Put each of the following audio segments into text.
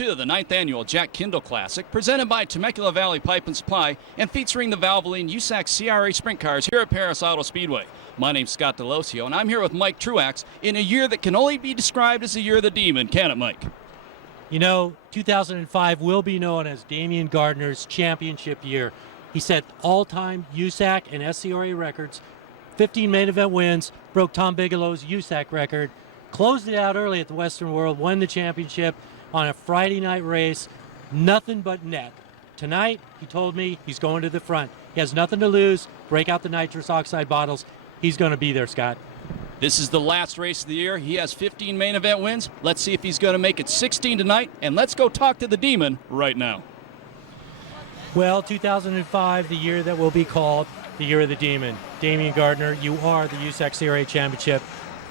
2 of the 9th Annual Jack Kindoll Classic, presented by Temecula Valley Pipe and Supply and featuring the Valvoline USAC CRA Sprint Cars here at Perris Auto Speedway. My name's Scott Delosio, and I'm here with Mike Truax in a year that can only be described as the year of the Demon, can it, Mike? You know, 2005 will be known as Damian Gardner's championship year. He set all-time USAC and SCRA records, 15 main event wins, broke Tom Bigelow's USAC record, closed it out early at the Western World, won the championship on a Friday night race, nothing but net. Tonight, he told me he's going to the front. He has nothing to lose, break out the nitrous oxide bottles. He's going to be there, Scott. This is the last race of the year. He has 15 main event wins. Let's see if he's going to make it 16 tonight, and let's go talk to the Demon right now. Well, 2005, the year that will be called the year of the Demon. Damian Gardner, you are the USAC CRA championship.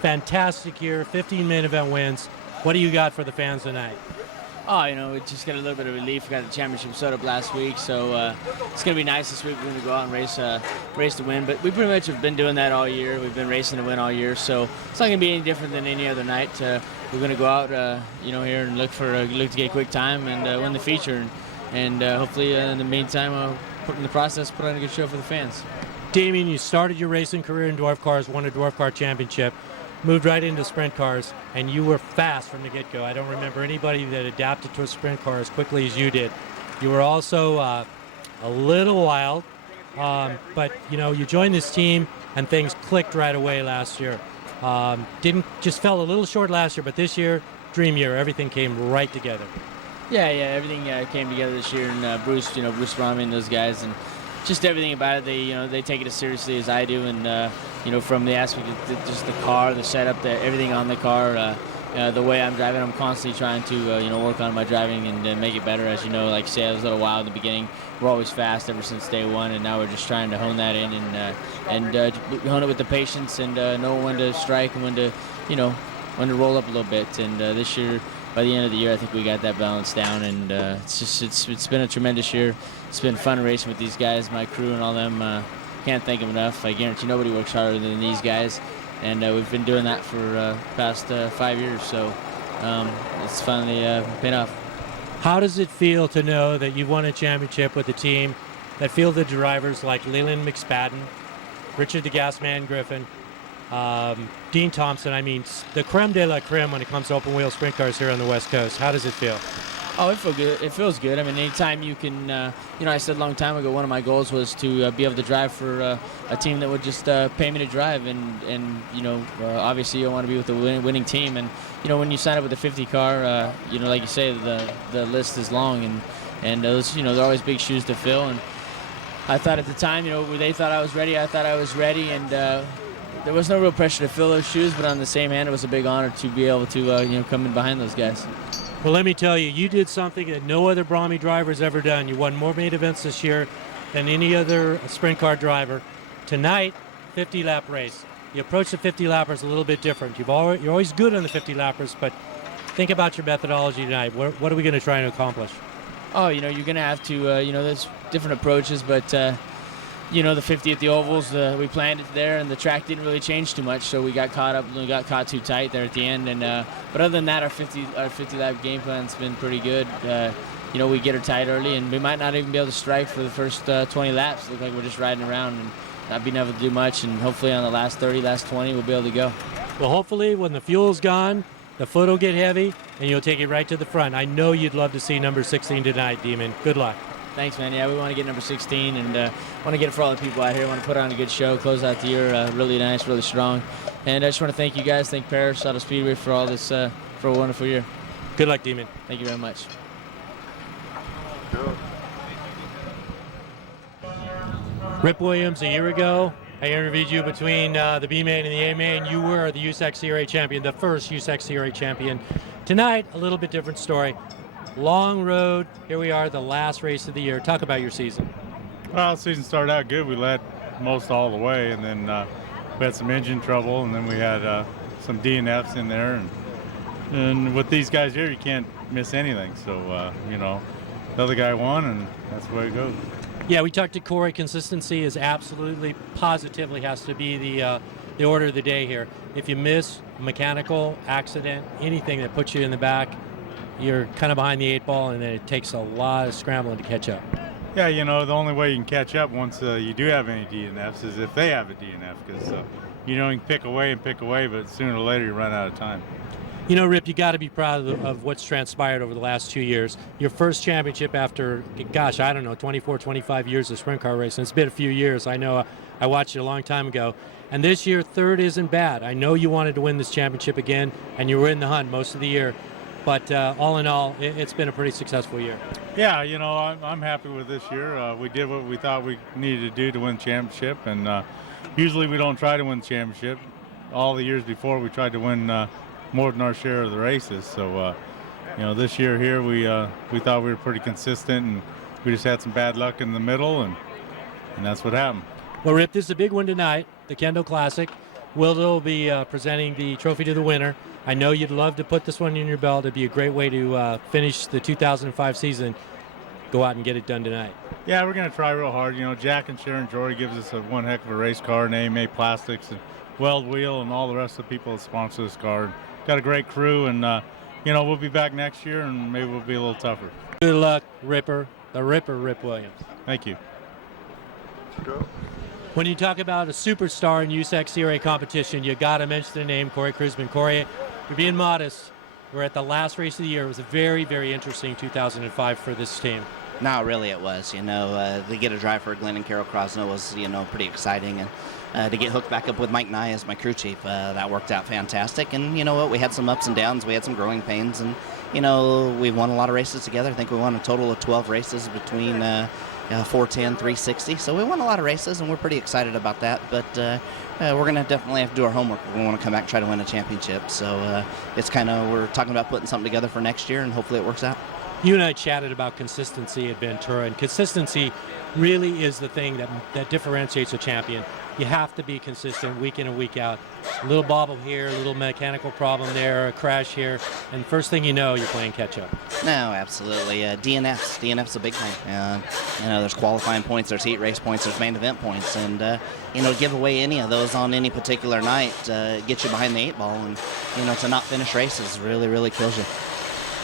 Fantastic year, 15 main event wins. What do you got for the fans tonight? Oh, you know, we just got a little bit of relief. We got the championship set up last week, so it's going to be nice this week. We're going to go out and race to win. But we pretty much have been doing that all year. We've been racing to win all year, so it's not going to be any different than any other night. We're going to go out, here and look to get a quick time and win the feature, and hopefully in the meantime, put in the process, put on a good show for the fans. Damian, you started your racing career in dwarf cars, won a dwarf car championship, moved right into sprint cars, and you were fast from the get-go. I don't remember anybody that adapted to a sprint car as quickly as you did. You were also a little wild, but you joined this team and things clicked right away last year. Just fell a little short last year, but this year, dream year, everything came right together. Yeah, everything came together this year, and Bruce Rami and those guys, and just everything about it, they take it as seriously as I do, and from the aspect of just the car, the setup, everything on the car, the way I'm driving, I'm constantly trying to work on my driving and make it better. As you know, like say, I was a little wild in the beginning. We're always fast ever since day one, and now we're just trying to hone that in and hone it with the patience and know when to strike and when to roll up a little bit. And this year, by the end of the year, I think we got that balance down, and it's been a tremendous year. It's been fun racing with these guys, my crew and all them. Can't thank them enough. I guarantee nobody works harder than these guys, and we've been doing that for past 5 years, so it's finally paid off. How does it feel to know that you won a championship with a team that fielded drivers like Leland McSpadden, Richard the Gasman Griffin, Dean Thompson? I mean, the creme de la creme when it comes to open wheel sprint cars here on the West Coast. How does it feel? Oh, it feels good. It feels good. I mean, anytime you can, I said a long time ago, one of my goals was to be able to drive for a team that would just pay me to drive, and obviously you want to be with the winning team, and when you sign up with a 50 car, like you say, the list is long, and those, they're always big shoes to fill, and I thought at the time, they thought I was ready, I thought I was ready, and there was no real pressure to fill those shoes, but on the same hand, it was a big honor to be able to come in behind those guys. Well, let me tell you, you did something that no other Brahmy driver's ever done. You won more main events this year than any other sprint car driver. Tonight, 50-lap race. The approach to 50 lappers a little bit different. You're always good on the 50 lappers, but think about your methodology tonight. What are we going to try and accomplish? Oh, you're going to have to, there's different approaches, but the 50 at the ovals, we planned it there, and the track didn't really change too much, so we got caught too tight there at the end. And but other than that, our 50 lap game plan's been pretty good. We get her tight early, and we might not even be able to strike for the first 20 laps. Look like we're just riding around and not being able to do much. And hopefully on the last 30, last 20, we'll be able to go. Well, hopefully when the fuel's gone, the foot will get heavy, and you'll take it right to the front. I know you'd love to see number 16 tonight, Demon. Good luck. Thanks, man. Yeah, we want to get number 16 and want to get it for all the people out here. Want to put on a good show, close out the year really nice, really strong. And I just want to thank you guys, thank Perris, Auto Speedway for all this, for a wonderful year. Good luck, Demon. Thank you very much. Rip Williams, a year ago, I interviewed you between the B-Main and the A-Main. You were the USAC CRA champion, the first USAC CRA champion. Tonight, a little bit different story. Long road. Here we are, the last race of the year. Talk about your season. Well, the season started out good. We led most all the way, and then we had some engine trouble, and then we had some DNFs in there. And with these guys here, you can't miss anything. So, the other guy won, and that's the way it goes. Yeah, we talked to Corey. Consistency is absolutely, positively has to be the order of the day here. If you miss a mechanical accident, anything that puts you in the back, you're kind of behind the 8 ball, and then it takes a lot of scrambling to catch up. Yeah, you know, the only way you can catch up once you do have any DNFs is if they have a DNF, because you know, you can pick away, but sooner or later you run out of time. You know, Rip, you got to be proud of what's transpired over the last 2 years. Your first championship after, gosh, I don't know, 24, 25 years of sprint car racing. It's been a few years. I know I watched it a long time ago. And this year, third isn't bad. I know you wanted to win this championship again, and you were in the hunt most of the year. But all in all, it's been a pretty successful year. Yeah, you know, I'm happy with this year. We did what we thought we needed to do to win the championship, and usually we don't try to win the championship. All the years before, we tried to win more than our share of the races. So, you know, this year here, we thought we were pretty consistent, and we just had some bad luck in the middle, and that's what happened. Well, Rip, this is a big one tonight, the Kindoll Classic. Wildo will be presenting the trophy to the winner. I know you'd love to put this one in your belt. It'd be a great way to finish the 2005 season. Go out and get it done tonight. Yeah, we're going to try real hard. You know, Jack and Sharon Jory gives us one heck of a race car, and AMA Plastics and Weld Wheel and all the rest of the people that sponsor this car. Got a great crew, and, you know, we'll be back next year, and maybe we'll be a little tougher. Good luck, Ripper. The Ripper, Rip Williams. Thank you. When you talk about a superstar in USAC CRA competition, you got to mention the name Corey Kruzman. Corey, you're being modest. We're at the last race of the year. It was a very, very interesting 2005 for this team. No, really it was. You know, to get a drive for Glenn and Carol Crosno was, you know, pretty exciting. And to get hooked back up with Mike Nye as my crew chief, that worked out fantastic. And you know what? We had some ups and downs. We had some growing pains. And, you know, we won a lot of races together. I think we won a total of 12 races between 410, 360. So we won a lot of races, and we're pretty excited about that. But we're going to definitely have to do our homework. We want to come back and try to win a championship. So it's kind of, we're talking about putting something together for next year, and hopefully it works out. You and I chatted about consistency at Ventura, and consistency really is the thing that differentiates a champion. You have to be consistent week in and week out. A little bobble here, a little mechanical problem there, a crash here, and first thing you know, you're playing catch-up. No, absolutely. DNF's a big thing. You know, there's qualifying points, there's heat race points, there's main event points, and you know, give away any of those on any particular night gets you behind the 8 ball, and you know, to not finish races really, really kills you.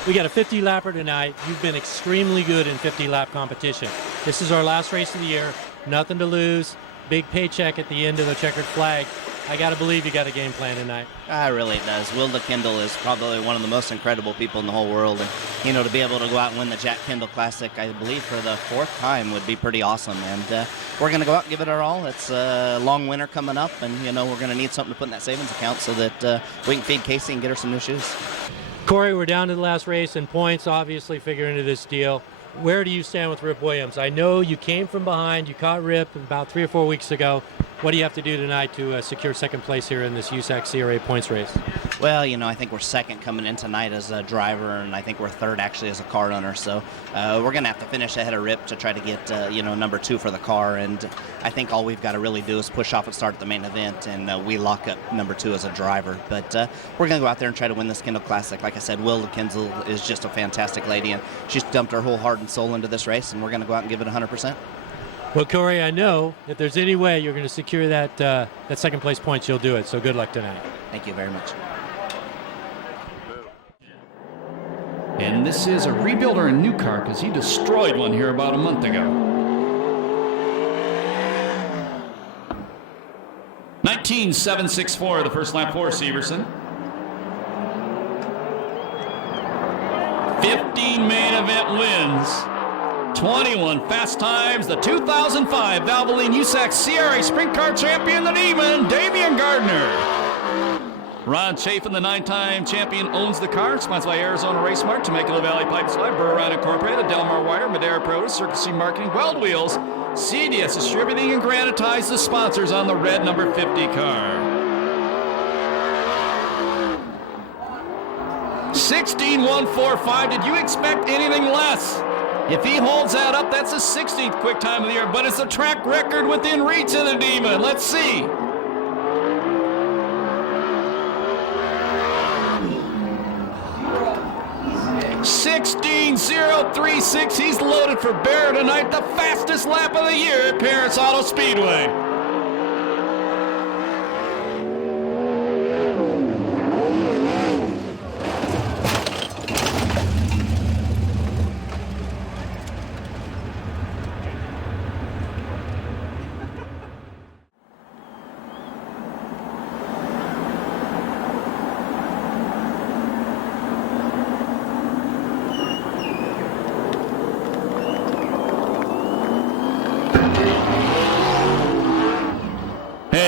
We got a 50-lapper tonight. You've been extremely good in 50-lap competition. This is our last race of the year. Nothing to lose. Big paycheck at the end of the checkered flag. I got to believe you got a game plan tonight. Really it does. Wilda Kindoll is probably one of the most incredible people in the whole world. And, you know, to be able to go out and win the Jack Kindoll Classic, I believe, for the 4th time would be pretty awesome. And we're going to go out and give it our all. It's a long winter coming up, and, you know, we're going to need something to put in that savings account so that we can feed Casey and get her some new shoes. Corey, we're down to the last race, and points obviously figure into this deal. Where do you stand with Rip Williams? I know you came from behind. You caught Rip about 3 or 4 weeks ago. What do you have to do tonight to secure second place here in this USAC CRA points race? Well, you know, I think we're second coming in tonight as a driver, and I think we're third actually as a car owner. So we're going to have to finish ahead of Rip to try to get, you know, number 2 for the car. And I think all we've got to really do is push off and start at the main event, and we lock up number 2 as a driver. But we're going to go out there and try to win this Kindoll Classic. Like I said, Wilda Kindoll is just a fantastic lady, and she's dumped her whole heart and soul into this race, and we're going to go out and give it 100%. Well, Corey, I know if there's any way you're going to secure that second place points, you'll do it. So good luck tonight. Thank you very much. And this is a rebuild or a new car because he destroyed one here about a month ago. 19.764, the first lap for Severson. 15 main event wins. 21 fast times. The 2005 Valvoline USAC CRA Sprint Car Champion, the Demon, Damian Gardner. Ron Chafin, the 9-time champion, owns the car. Sponsored by Arizona Race Mart, Temecula Valley Pipe Supply, Burr Incorporated, Delmar Wire, Madera Produce, Circus C Marketing, Weld Wheels, CDS Distributing, and Granitize, the sponsors on the red number 50 car. 16.145. Did you expect anything less? If he holds that up, that's the 16th quick time of the year, but it's a track record within reach of the Demon. Let's see. $16.036. He's loaded for bear tonight. The fastest lap of the year at Perris Auto Speedway.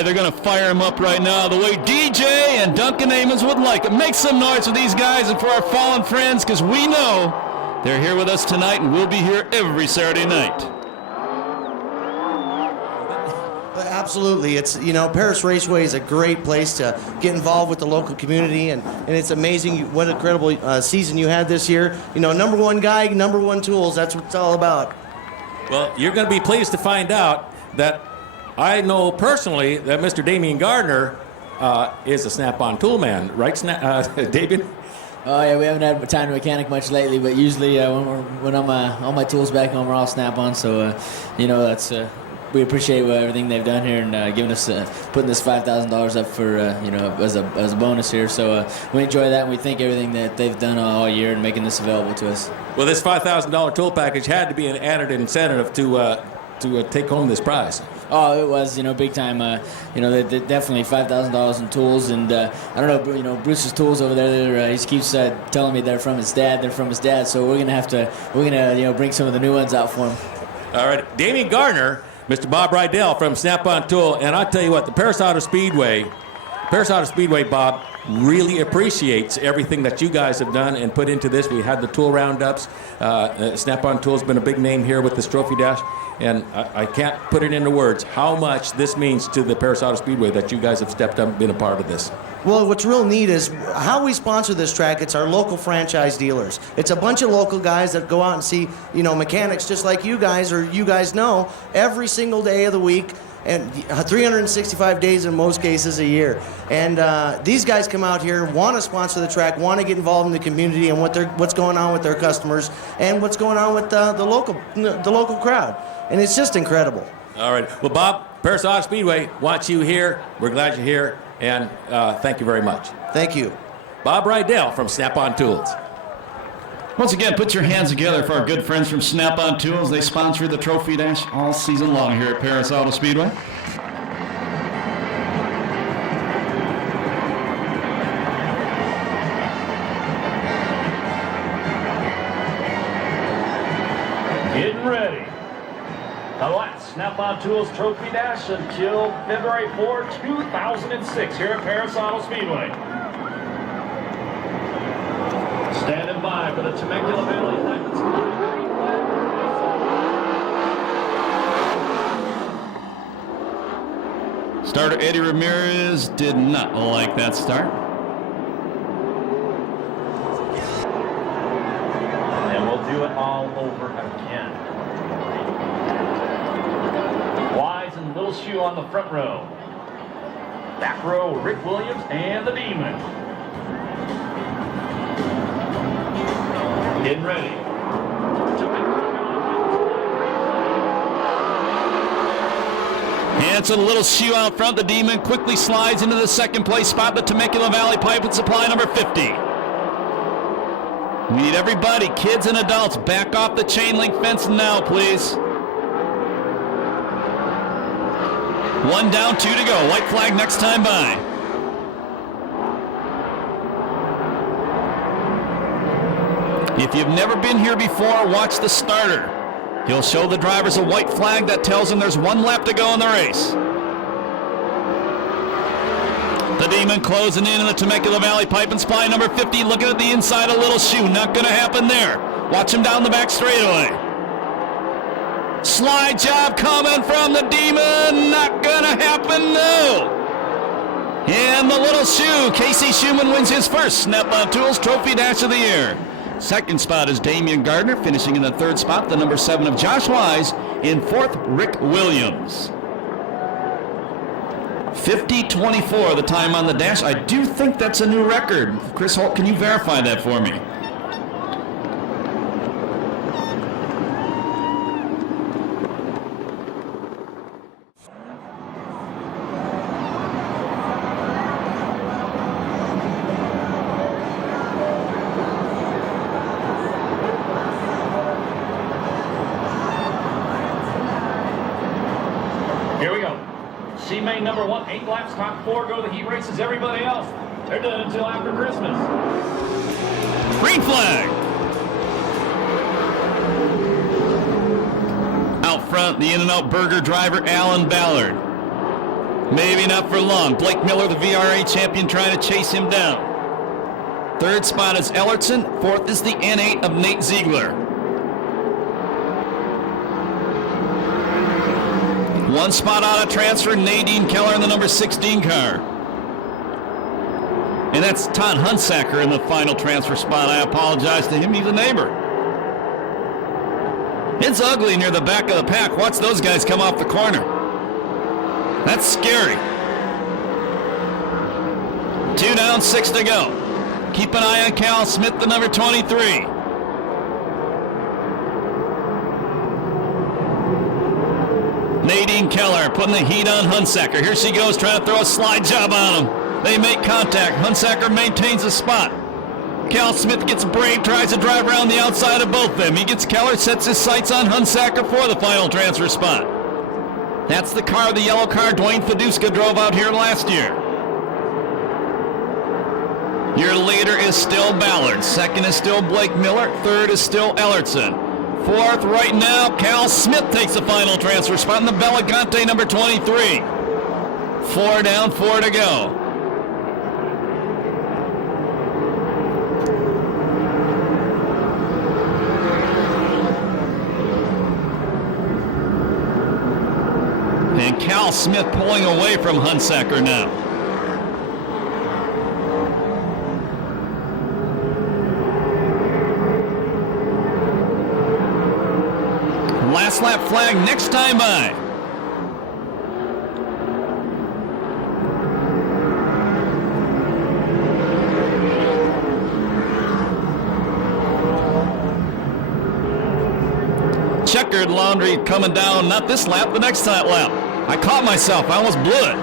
they're going to fire him up right now the way DJ and Duncan Amons would like it. Make some noise for these guys and for our fallen friends, because we know they're here with us tonight and we'll be here every Saturday night. Absolutely. It's, Perris Raceway is a great place to get involved with the local community, and it's amazing what incredible season you had this year. Number one guy, number one tools, that's what it's all about. Well, you're going to be pleased to find out that I know personally that Mr. Damian Gardner is a Snap-on tool man, right, Damien? Oh yeah, we haven't had time to mechanic much lately, but usually when all my tools back home are all Snap-on, so that's we appreciate everything they've done here and giving us putting this $5,000 up for as a bonus here. So we enjoy that, and we thank everything that they've done all year and making this available to us. Well, this $5,000 tool package had to be an added incentive to take home this prize. Oh, it was, big time. They definitely $5,000 in tools, and I don't know, Bruce's tools over there. He keeps telling me they're from his dad. They're from his dad, so we're gonna bring some of the new ones out for him. All right, Damian Gardner, Mr. Bob Rydell from Snap-on Tool, and I tell you what, the Perris Auto Speedway, Bob, really appreciates everything that you guys have done and put into this. We had the tool roundups. Snap-on Tool's been a big name here with this trophy dash, and I can't put it into words how much this means to the Perris Auto Speedway that you guys have stepped up and been a part of this. Well, what's real neat is how we sponsor this track. It's our local franchise dealers. It's a bunch of local guys that go out and see, mechanics just like you guys, or you guys know, every single day of the week, and 365 days in most cases a year. And these guys come out here, want to sponsor the track, want to get involved in the community and what's going on with their customers and what's going on with the local crowd. And it's just incredible. All right. Well, Bob, Perris Auto Speedway wants you here. We're glad you're here, and thank you very much. Thank you. Bob Rydell from Snap-on Tools. Once again, put your hands together for our good friends from Snap-on Tools. They sponsor the Trophy Dash all season long here at Perris Auto Speedway. Getting ready. The last Snap-on Tools Trophy Dash until February 4, 2006 here at Perris Auto Speedway. Standing by for the Temecula Valley Diamonds. Starter Eddie Ramirez did not like that start. And we'll do it all over again. Wise and Little Shoe on the front row. Back row, Rick Williams and the Demon. Getting ready. Hanson, a little shoe out front. The Demon quickly slides into the second place spot. The Temecula Valley Pipe and Supply number 50. We need everybody, kids and adults, back off the chain link fence now, please. One down, two to go. White flag next time by. If you've never been here before, watch the starter. He'll show the drivers a white flag that tells them there's one lap to go in the race. The Demon closing in the Temecula Valley Pipe and Supply number 50, looking at the inside, a little shoe. Not going to happen there. Watch him down the back straightaway. Slide job coming from the Demon. Not going to happen, no. And the little shoe. Casey Schumann wins his first Snap-on Tools Trophy Dash of the year. Second spot is Damian Gardner, finishing in the third spot. The number 7 of Josh Wise. In fourth, Rick Williams. 50:24 the time on the dash. I do think that's a new record. Chris Holt, can you verify that for me? Here we go. C-Main number 1, 8 laps, top 4 go to the heat races. Everybody else, they're done until after Christmas. Green flag. Out front, the In-N-Out Burger driver, Alan Ballard. Maybe not for long. Blake Miller, the VRA champion, trying to chase him down. Third spot is Ellertson. Fourth is the N8 of Nate Ziegler. One spot out of transfer, Nadine Keller in the number 16 car. And that's Todd Hunsaker in the final transfer spot. I apologize to him. He's a neighbor. It's ugly near the back of the pack. Watch those guys come off the corner. That's scary. 2 down, 6 to go. Keep an eye on Cal Smith, the number 23. Nadine Keller putting the heat on Hunsaker. Here she goes, trying to throw a slide job on him. They make contact. Hunsaker maintains the spot. Cal Smith gets brave, tries to drive around the outside of both of them. He gets Keller, sets his sights on Hunsaker for the final transfer spot. That's the car, the yellow car Dwayne Feduska drove out here last year. Your leader is still Ballard. Second is still Blake Miller. Third is still Ellertson. Fourth, right now, Cal Smith takes the final transfer spot in the Bellicante number 23. 4 down, 4 to go. And Cal Smith pulling away from Hunsaker now. Last lap flag next time by. Checkered laundry coming down, not this lap, the next lap. I caught myself, I almost blew it.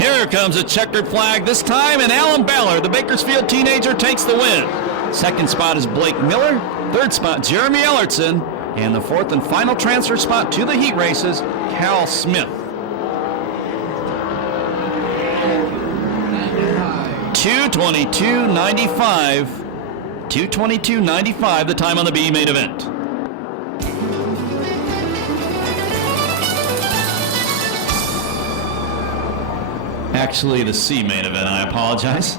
Here comes a checkered flag this time, and Alan Ballard, the Bakersfield teenager, takes the win. Second spot is Blake Miller. Third spot, Jeremy Ellertson. And the fourth and final transfer spot to the heat races, Cal Smith. 2:22.95. 2:22.95, the time on the B main event. Actually, the C main event, I apologize.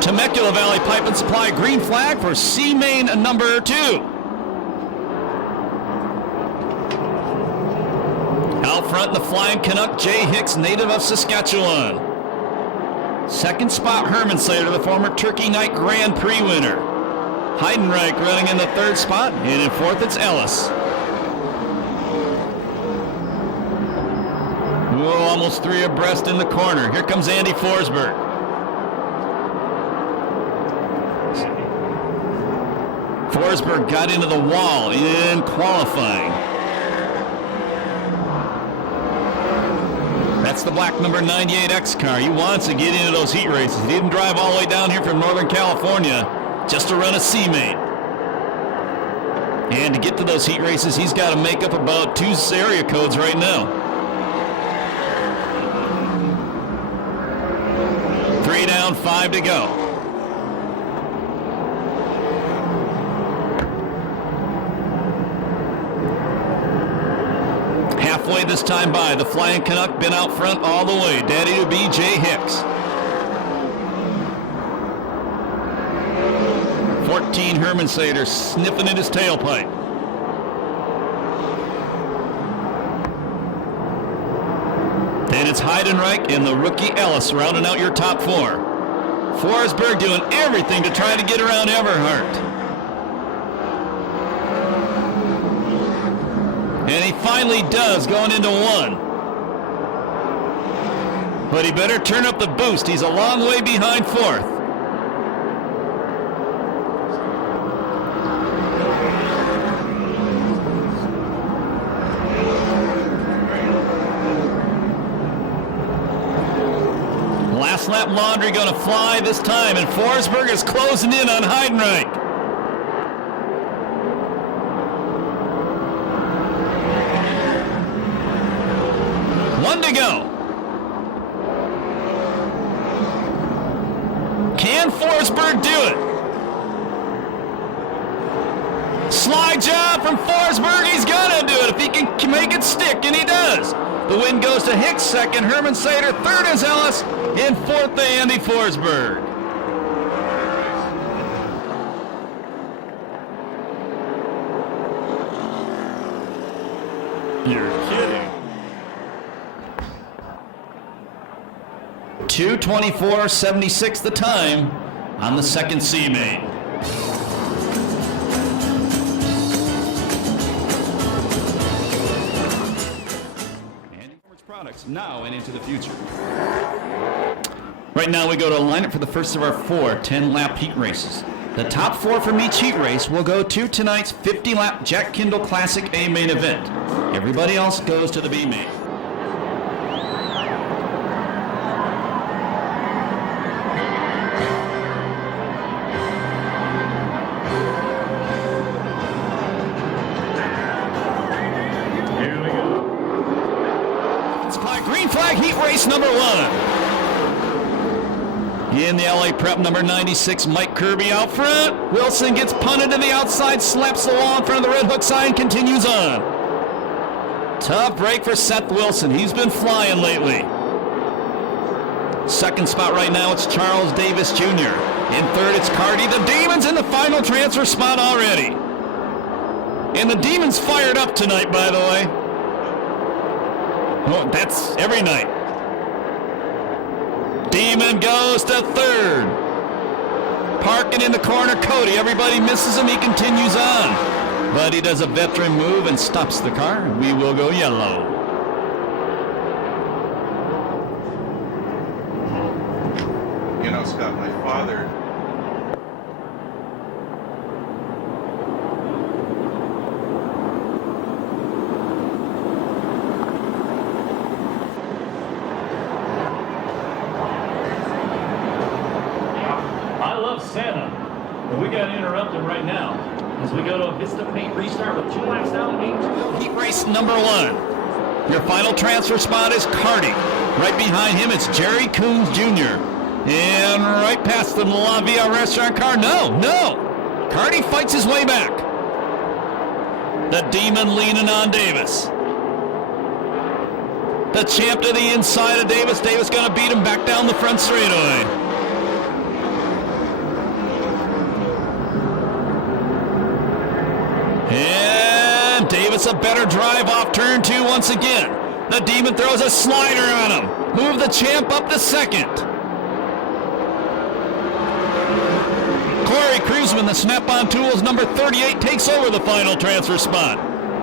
Temecula Valley Pipe and Supply green flag for C main number 2. Out front, the Flying Canuck, Jay Hicks, native of Saskatchewan. Second spot, Herman Slater, the former Turkey Night Grand Prix winner. Heidenreich running in the third spot, and in fourth it's Ellis. Whoa, almost 3 abreast in the corner. Here comes Andy Forsberg. Forsberg got into the wall in qualifying. That's the black number 98X car. He wants to get into those heat races. He didn't drive all the way down here from Northern California just to run a C main. And to get to those heat races, he's got to make up about 2 area codes right now. 3 down, 5 to go. Halfway this time by, the Flying Canuck been out front all the way. Daddy to be Jay Hicks. 14 Herman Sater sniffing at his tailpipe. Then it's Heidenreich and the rookie Ellis rounding out your top 4. Forsberg doing everything to try to get around Everhart. And he finally does, going into 1. But he better turn up the boost. He's a long way behind 4th. last lap laundry going to fly this time, and Forsberg is closing in on Heidenreich. One to go. Can Forsberg do it? Slide job from Forsberg. He's gonna do it if he can make it stick, and he does. The win goes to Hicks, second. Herman Sater, third is Ellis, and fourth to Andy Forsberg. You're kidding. 2:24.76 the time on the second C main. Products now and into the future. Right now we go to a lineup for the first of our 4 10-lap heat races. The top 4 from each heat race will go to tonight's 50-lap Jack Kindoll Classic A main event. Everybody else goes to the B main. Green flag heat race number 1. In the LA prep, number 96, Mike Kirby out front. Wilson gets punted to the outside, slaps the wall in front of the red hook sign, continues on. Tough break for Seth Wilson. He's been flying lately. Second spot right now, it's Charles Davis Jr. In third, it's Carty. The Demons in the final transfer spot already. And the Demons fired up tonight, by the way. Oh, that's every night. Demon goes to third. Parking in the corner, Cody. Everybody misses him. He continues on. But he does a veteran move and stops the car. We will go yellow. You know, Scott, my father... Santa. But we got interrupted right now as we go to a Vista Paint restart with 2 laps down, 8 to go. Heat race number 1. Your final transfer spot is Carty. Right behind him, it's Jerry Coons Jr. And right past the La Via restaurant car. No. Carty fights his way back. The Demon leaning on Davis. The champ to the inside of Davis. Davis gonna beat him back down the front straightaway. And Davis a better drive off turn 2 once again. The Demon throws a slider on him. Move the champ up to second. Corey Kruseman, the Snap-on Tools number 38, takes over the final transfer spot.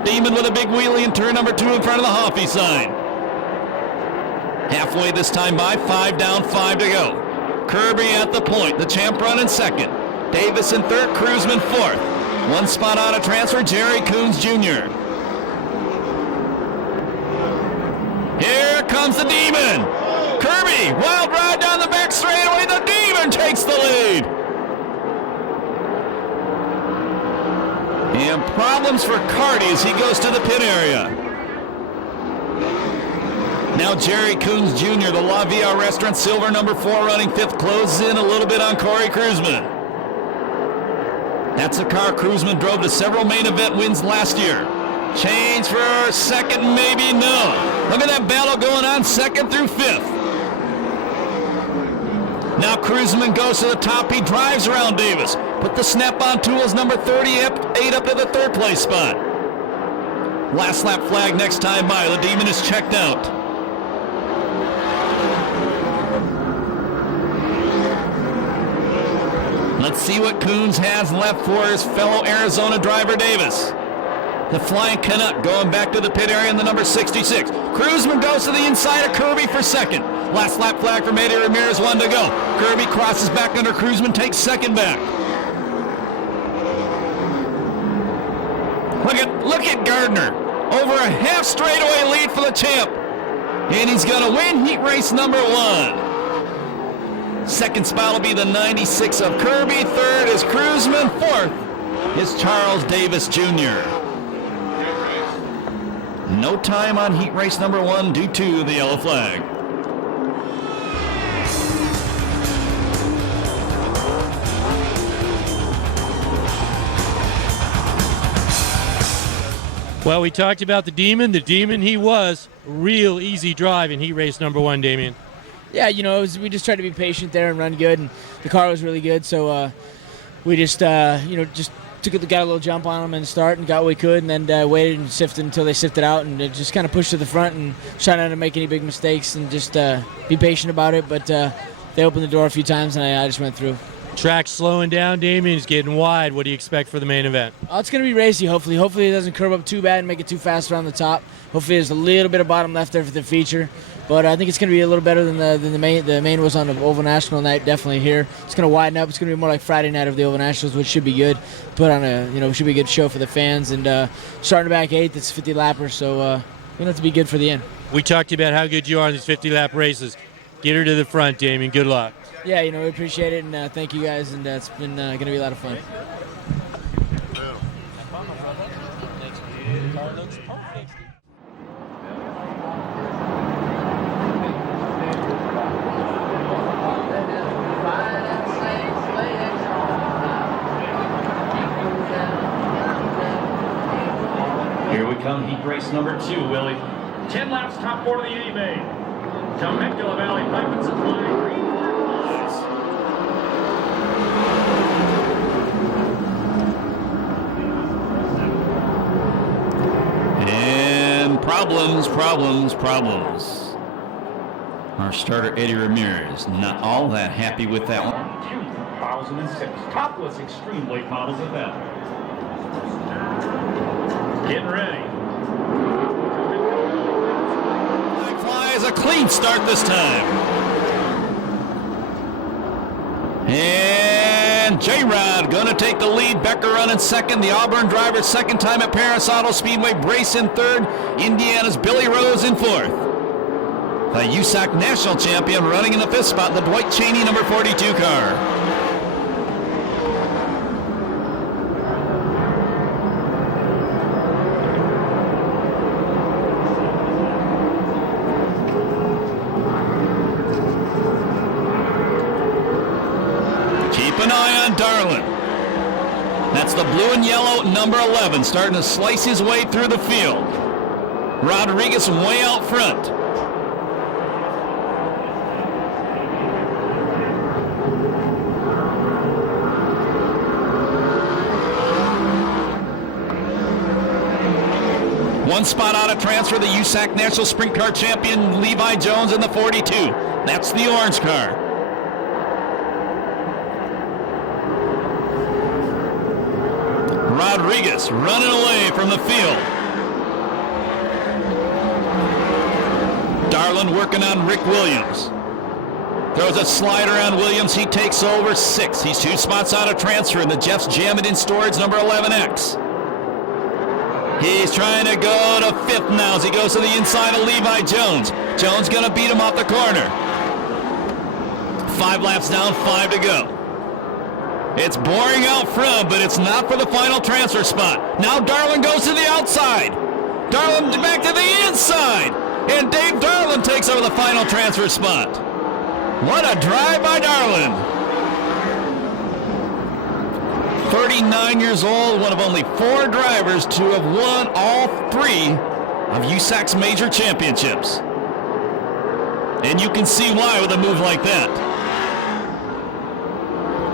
Demon with a big wheelie in turn number 2 in front of the Hoffy sign. Halfway this time by, 5 down, 5 to go. Kirby at the point, the champ running second. Davis in third, Kruseman fourth. 1 spot out of transfer, Jerry Coons Jr. Here comes the Demon. Kirby, wild ride down the back straightaway. The Demon takes the lead. And problems for Carty as he goes to the pit area. Now Jerry Coons Jr., the La Via Restaurant Silver number 4 running 5th, closes in a little bit on Corey Kruseman. That's a car Kruseman drove to several main event wins last year. Change for second, maybe no. Look at that battle going on, 2nd through 5th. Now Kruseman goes to the top. He drives around Davis. Put the Snap-on Tools number 38 up to the 3rd place spot. Last lap flag next time by. The Demon is checked out. Let's see what Coons has left for his fellow Arizona driver Davis. The Flying Canuck going back to the pit area in the number 66. Kruseman goes to the inside of Kirby for second. Last lap flag from Eddie Ramirez, 1 to go. Kirby crosses back under Kruseman, takes second back. Look at Gardner. Over a half straightaway lead for the champ. And he's going to win heat race number 1. Second spot will be the 96 of Kirby. Third is Cruzman. Fourth is Charles Davis Jr. No time on heat race number 1 due to the yellow flag. Well, we talked about the Demon. The Demon he was. Real easy drive in heat race number 1, Damien. Yeah, we just tried to be patient there and run good, and the car was really good, so we just, got a little jump on them and start and got what we could, and then waited and sifted until they sifted out, and just kind of pushed to the front and tried not to make any big mistakes and just be patient about it, but they opened the door a few times, and I just went through. Track slowing down, Damien's getting wide. What do you expect for the main event? It's going to be racy, hopefully. Hopefully it doesn't curve up too bad and make it too fast around the top. Hopefully there's a little bit of bottom left there for the feature. But I think it's going to be a little better than the main. The main was on the Oval National night, definitely here. It's going to widen up. It's going to be more like Friday night of the Oval Nationals, which should be good. Put on should be a good show for the fans. And starting back 8th, it's 50 lappers, so going to have to be good for the end. We talked about how good you are in these 50-lap races. Get her to the front, Damien. Good luck. Yeah, we appreciate it, and thank you guys, and it's been going to be a lot of fun. Here we come, heat race number 2, Willie. 10 laps, top 4 of the A main. Temecula Valley Pipe and Supply, green flag lights. And problems. Our starter, Eddie Ramirez, not all that happy with that one. 2006, topless extreme late models at that. Getting ready. Flies a clean start this time. And J-Rod going to take the lead. Becker running second. The Auburn driver second time at Perris Auto Speedway. Brace in third. Indiana's Billy Rose in fourth. The USAC national champion running in the 5th spot, the Dwight Cheney number 42 car. An eye on Darlin. That's the blue and yellow number 11 starting to slice his way through the field. Rodriguez way out front. One spot out of transfer, the USAC National Sprint Car Champion Levi Jones in the 42. That's the orange car. Rodriguez running away from the field. Darlin working on Rick Williams. Throws a slider on Williams. He takes over 6. He's 2 spots out of transfer, and the Jeff's jamming in storage number 11X. He's trying to go to 5th now as he goes to the inside of Levi Jones. Jones going to beat him off the corner. 5 laps down, 5 to go. It's boring out front, but it's not for the final transfer spot. Now Darlin goes to the outside. Darlin back to the inside. And Dave Darlin takes over the final transfer spot. What a drive by Darlin. 39 years old, one of only 4 drivers to have won all 3 of USAC's major championships. And you can see why with a move like that.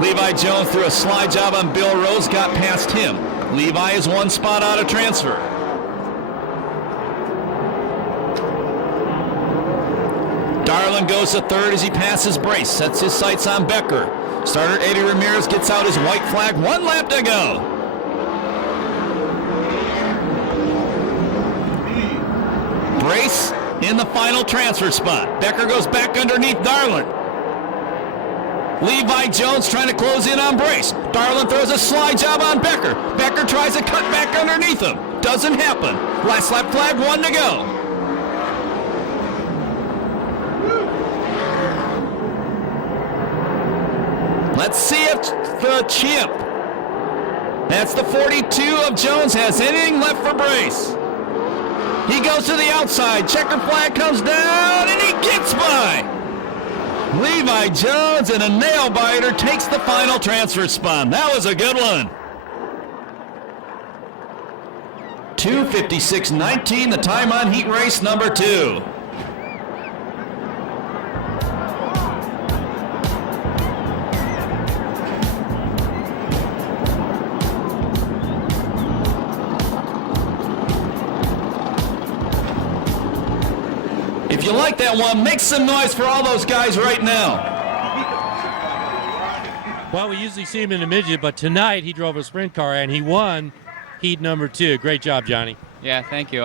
Levi Jones threw a slide job on Bill Rose, got past him. Levi is 1 spot out of transfer. Darlin goes to 3rd as he passes Brace, sets his sights on Becker. Starter Eddie Ramirez gets out his white flag, 1 lap to go. Brace in the final transfer spot. Becker goes back underneath Darlin. Levi Jones trying to close in on Brace. Darlin throws a slide job on Becker. Becker tries to cut back underneath him. Doesn't happen. Last lap flag, 1 to go. Let's see if the champ, that's the 42 of Jones, has anything left for Brace. He goes to the outside. Checker flag comes down, and he gets by. Levi Jones and a nail biter takes the final transfer spot. That was a good one. 2:56.19, the time on heat race number 2. If you like that one, make some noise for all those guys right now. Well, we usually see him in the midget, but tonight he drove a sprint car and he won heat number 2. Great job, Johnny. Yeah, thank you.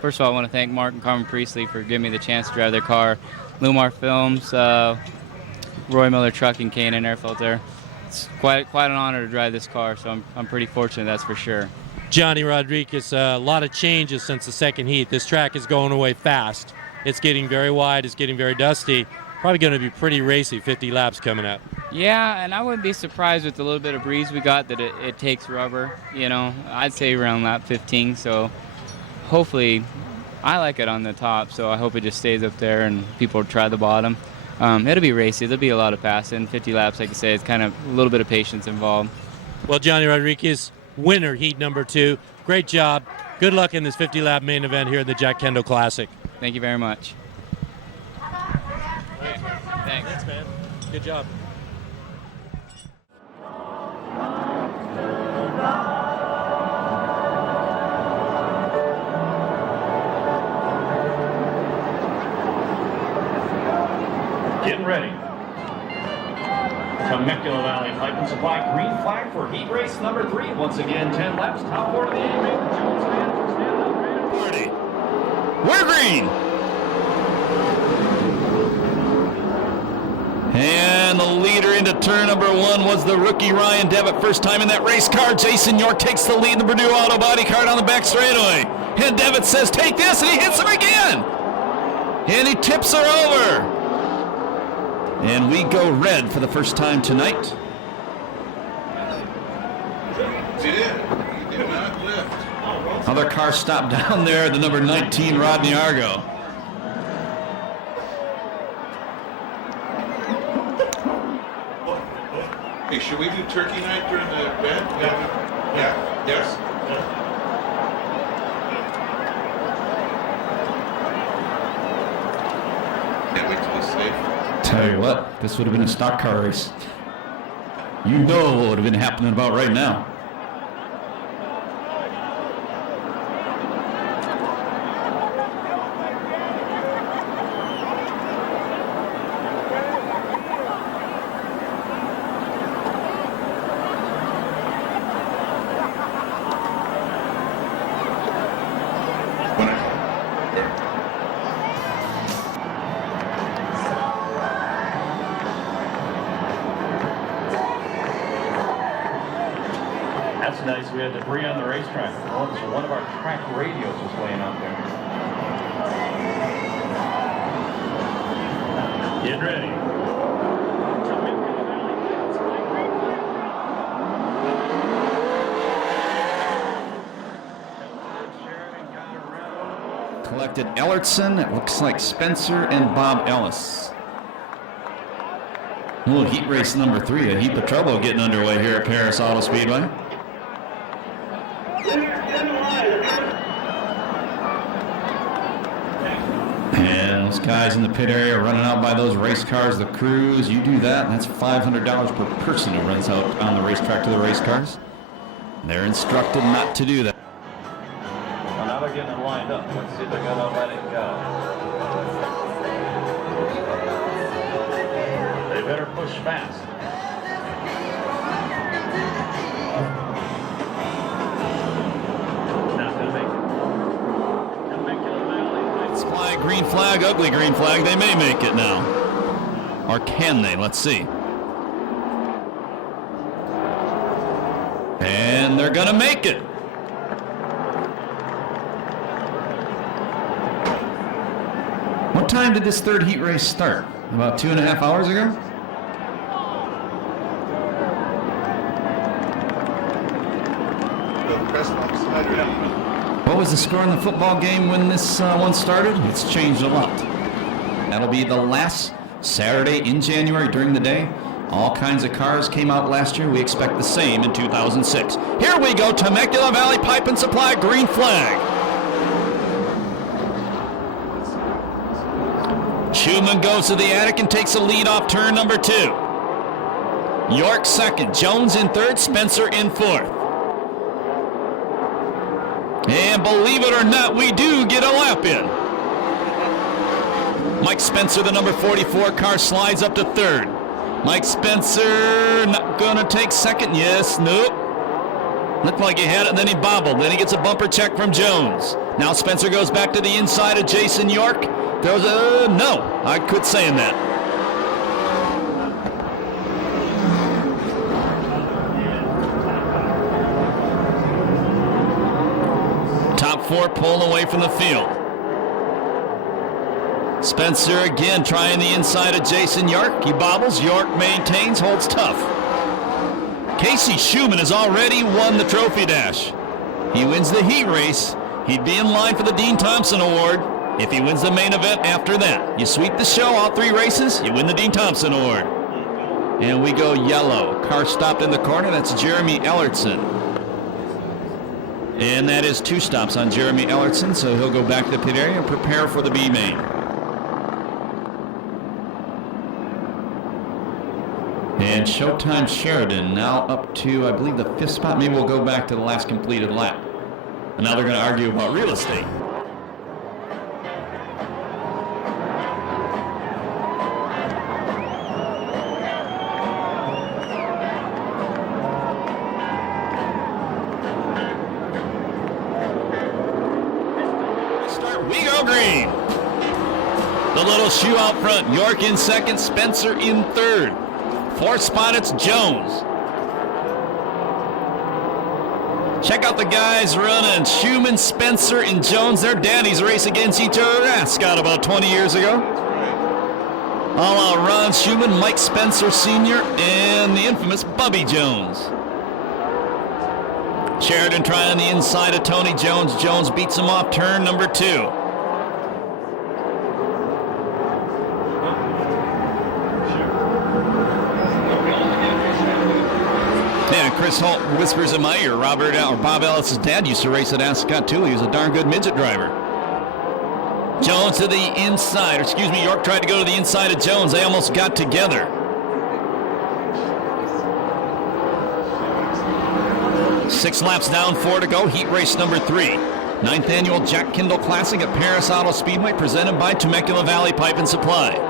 First of all, I want to thank Mark and Carmen Priestley for giving me the chance to drive their car. Lumar Films, Roy Miller Trucking, K&N Air Filter. It's quite an honor to drive this car, so I'm pretty fortunate, that's for sure. Johnny Rodriguez, a lot of changes since the second heat. This track is going away fast. It's getting very wide. It's getting very dusty. Probably going to be pretty racy, 50 laps coming up. Yeah, and I wouldn't be surprised with the little bit of breeze we got that it takes rubber. You know, I'd say around lap 15. So hopefully, I like it on the top. So I hope it just stays up there and people try the bottom. It'll be racy. There'll be a lot of passing. 50 laps, like I say, it's kind of a little bit of patience involved. Well, Johnny Rodriguez, winner heat number 2. Great job. Good luck in this 50 lap main event here at the Jack Kindoll Classic. Thank you very much. Thanks, man. Good job. Getting ready. Temecula Valley Pipe and Supply green flag for heat race number 3. Once again, 10 laps, top 4 of the A main. Jones man for stand-up party. We're green. And the leader into turn number 1 was the rookie Ryan Devitt. First time in that race car. Jason York takes the lead in the Purdue Auto Body card on the back straightaway. And Devitt says, take this, and he hits him again. And he tips her over. And we go red for the first time tonight. He did not lift. Other car stopped down there, the number 19 Rodney Argo. Hey, should we do turkey night during the event? Yeah. Yes. Can't wait till he's safe. Tell you what, this would have been a stock car race. You know what would have been happening about right now. That's nice. We had debris on the racetrack. So one of our track radios was laying out there. Get ready. Collected Ellertson, it looks like Spencer and Bob Ellis. A little heat race number 3, a heap of trouble getting underway here at Perris Auto Speedway. And those guys in the pit area running out by those race cars, the crews, you do that, and that's $500 per person who runs out on the racetrack to the race cars. They're instructed not to do that. Well, now they're getting it lined up. Let's see if they're going to let it go. They better push fast. Not going to make it. Temecula Valley. It's flying green flag, ugly green flag. They may make it now. Or can they? Let's see. And they're going to make it. What time did this third heat race start? About 2.5 hours ago? What was the score in the football game when this one started? It's changed a lot. That'll be the last Saturday in January during the day. All kinds of cars came out last year. We expect the same in 2006. Here we go, Temecula Valley Pipe and Supply, green flag. Schumann goes to the attic and takes a lead off turn number 2. York second, Jones in third, Spencer in fourth. And believe it or not, we do get a lap in. Mike Spencer, the number 44 car, slides up to third. Mike Spencer not gonna take second. Yes, nope. Looked like he had it, and then he bobbled. Then he gets a bumper check from Jones. Now Spencer goes back to the inside of Jason York. Throws a no. I quit saying that. Top 4 pulling away from the field. Spencer again trying the inside of Jason York. He bobbles. York maintains, holds tough. Casey Schumann has already won the trophy dash. He wins the heat race. He'd be in line for the Dean Thompson Award if he wins the main event after that. You sweep the show, all 3 races, you win the Dean Thompson Award. And we go yellow. Car stopped in the corner. That's Jeremy Ellertson. And that is 2 stops on Jeremy Ellertson, so he'll go back to the pit area and prepare for the B main. And Showtime Sheridan now up to, I believe, the 5th spot. Maybe we'll go back to the last completed lap. And now they're going to argue about real estate. We go green. The little shoe out front. York in second, Spencer in third. 4th spot, it's Jones. Check out the guys running. Schumann, Spencer, and Jones. Their daddies race against each other. Scott, about 20 years ago. All out Ron Schumann, Mike Spencer Sr., and the infamous Bubby Jones. Sheridan trying the inside of Tony Jones. Jones beats him off turn number 2. And Chris Holt whispers in my ear, Bob Ellis' dad used to race at Ascot too. He was a darn good midget driver. Jones to the inside, York tried to go to the inside of Jones. They almost got together. 6 laps down, 4 to go. Heat race number 3. 9th annual Jack Kindoll Classic at Perris Auto Speedway, presented by Temecula Valley Pipe and Supply.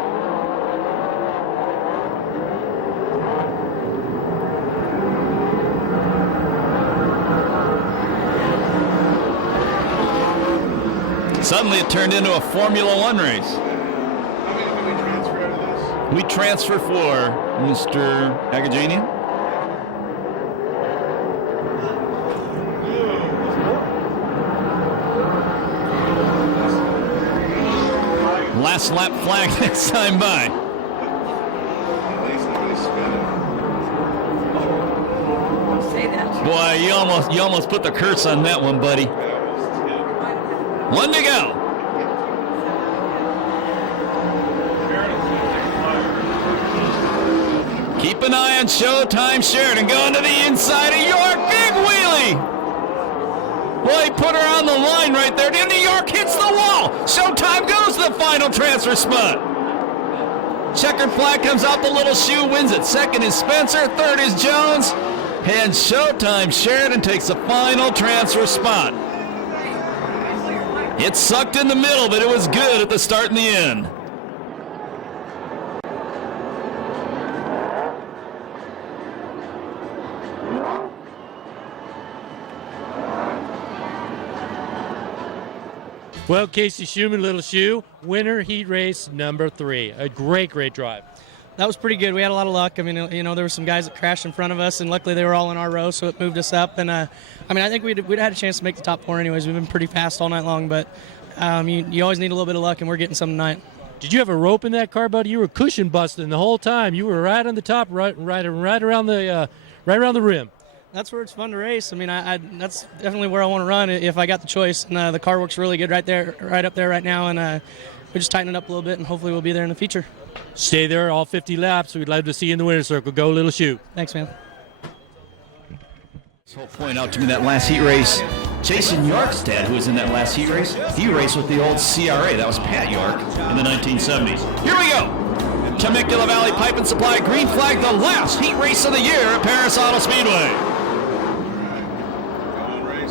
Suddenly it turned into a Formula One race. How many do we transfer out of this? We transfer for Mr. Agajanian. Last lap flag next time by. Boy, you almost put the curse on that one, buddy. 1 to go. Keep an eye on Showtime Sheridan going to the inside of York. Big wheelie. Well, he put her on the line right there. Then New York hits the wall. Showtime goes to the final transfer spot. Checkered flag comes out. The little shoe wins it. Second is Spencer. Third is Jones. And Showtime Sheridan takes the final transfer spot. It sucked in the middle, but it was good at the start and the end. Well, Casey Schumann, little shoe, winner heat race number 3. A great drive. That was pretty good. We had a lot of luck. I mean, there were some guys that crashed in front of us, and luckily they were all in our row, so it moved us up. And I think we'd had a chance to make the top 4 anyways. We've been pretty fast all night long, but you always need a little bit of luck, and we're getting some tonight. Did you have a rope in that car, buddy? You were cushion busting the whole time. You were right on the top, right around the rim. That's where it's fun to race. I mean, that's definitely where I want to run if I got the choice. And the car works really good right up there right now, and we just tighten it up a little bit, and hopefully we'll be there in the future. Stay there all 50 laps. We'd love to see you in the winner's circle. Go, little shoot. Thanks, man. This whole point out to me that last heat race, Jason York's dad, who was in that last heat race, he raced with the old CRA. That was Pat York in the 1970s. Here we go. Temecula Valley Pipe and Supply green flag, the last heat race of the year at Perris Auto Speedway.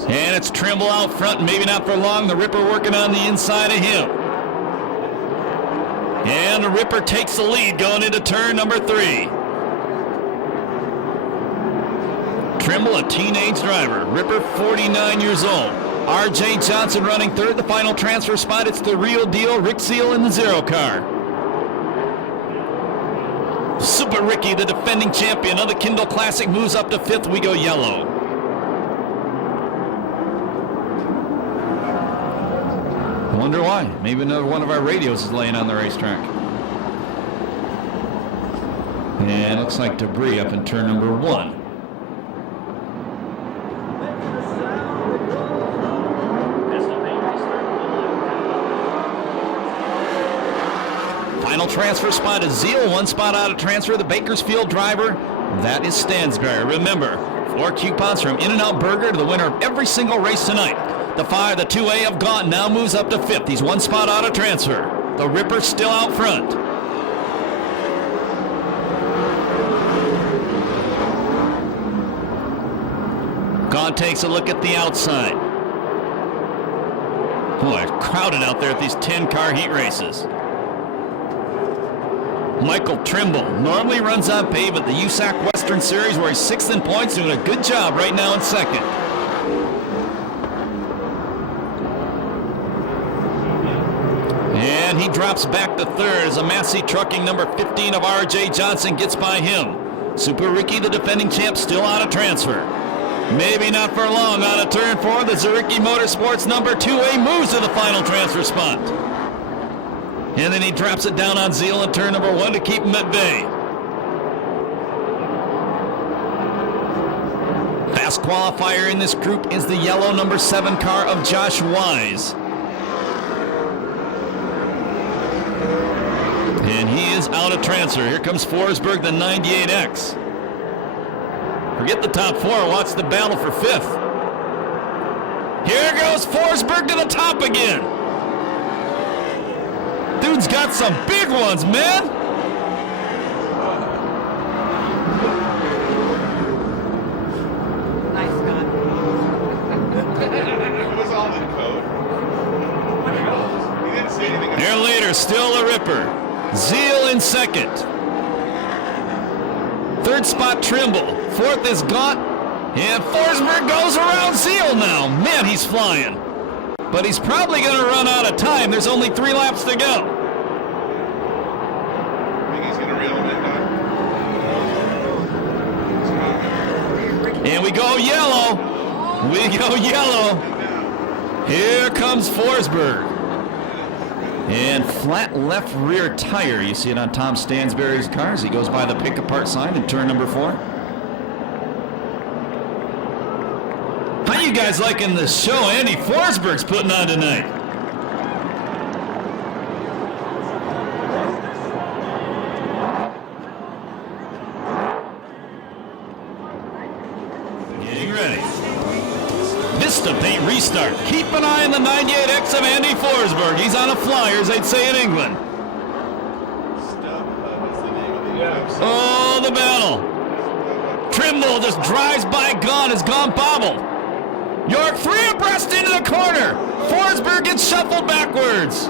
And it's Trimble out front, maybe not for long. The Ripper working on the inside of him. And the Ripper takes the lead going into turn number 3. Trimble, a teenage driver. Ripper, 49 years old. R.J. Johnson running third. The final transfer spot, it's the real deal. Rick Seal in the 0 car. Super Ricky, the defending champion of the Kindoll Classic, moves up to 5th. We go yellow. I wonder why. Maybe another one of our radios is laying on the racetrack. And it looks like debris up in turn number 1. Final transfer spot is Zeal. 1 spot out of transfer. The Bakersfield driver, that is Stansberry. Remember, 4 coupons from In-N-Out Burger to the winner of every single race tonight. The 2A of Gaunt now moves up to 5th. He's 1 spot out of transfer. The Ripper still out front. Gaunt takes a look at the outside. Boy, it's crowded out there at these 10-car heat races. Michael Trimble normally runs on pavement, the USAC Western Series, where he's 6th in points, doing a good job right now in 2nd. And he drops back to 3rd as a Massey Trucking number 15 of R.J. Johnson gets by him. Super Ricky, the defending champ, still out of transfer. Maybe not for long. Out of turn 4, the Zuricki Motorsports number 2A moves to the final transfer spot. And then he drops it down on Zeal in turn number 1 to keep him at bay. Fast qualifier in this group is the yellow number 7 car of Josh Wise. And he is out of transfer. Here comes Forsberg, the 98X. Forget the top 4, watch the battle for 5th. Here goes Forsberg to the top again. Dude's got some big ones, man. Nice, Scott. It was all in code. He didn't say anything. Their leader, still the Ripper. Zeal in 2nd. 3rd spot, Trimble. 4th is Gaunt. And Forsberg goes around Zeal now. Man, he's flying. But he's probably going to run out of time. There's only 3 laps to go. Think he's going to reel him in, And we go yellow. We go yellow. Here comes Forsberg. And flat left rear tire. You see it on Tom Stansberry's cars. He goes by the pick apart sign in turn number 4. How you guys liking the show Andy Forsberg's putting on tonight? Getting ready. Vista paint restart. Keep an eye on the 98X of Andy Forsberg. He's on a flyer, as they'd say in England. Oh, the battle. Trimble just drives by Gaunt as Gaunt bobbled. York 3 abreast into the corner. Forsberg gets shuffled backwards.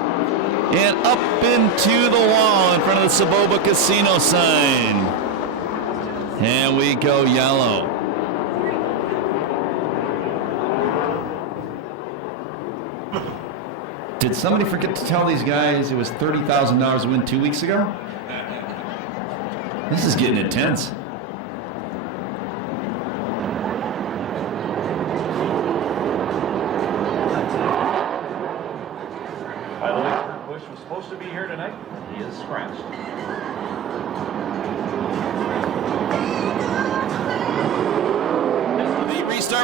And up into the wall in front of the Saboba Casino sign. And we go yellow. Did somebody forget to tell these guys it was $30,000 to win 2 weeks ago? This is getting intense. By the way, Kurt Busch was supposed to be here tonight. He is scratched.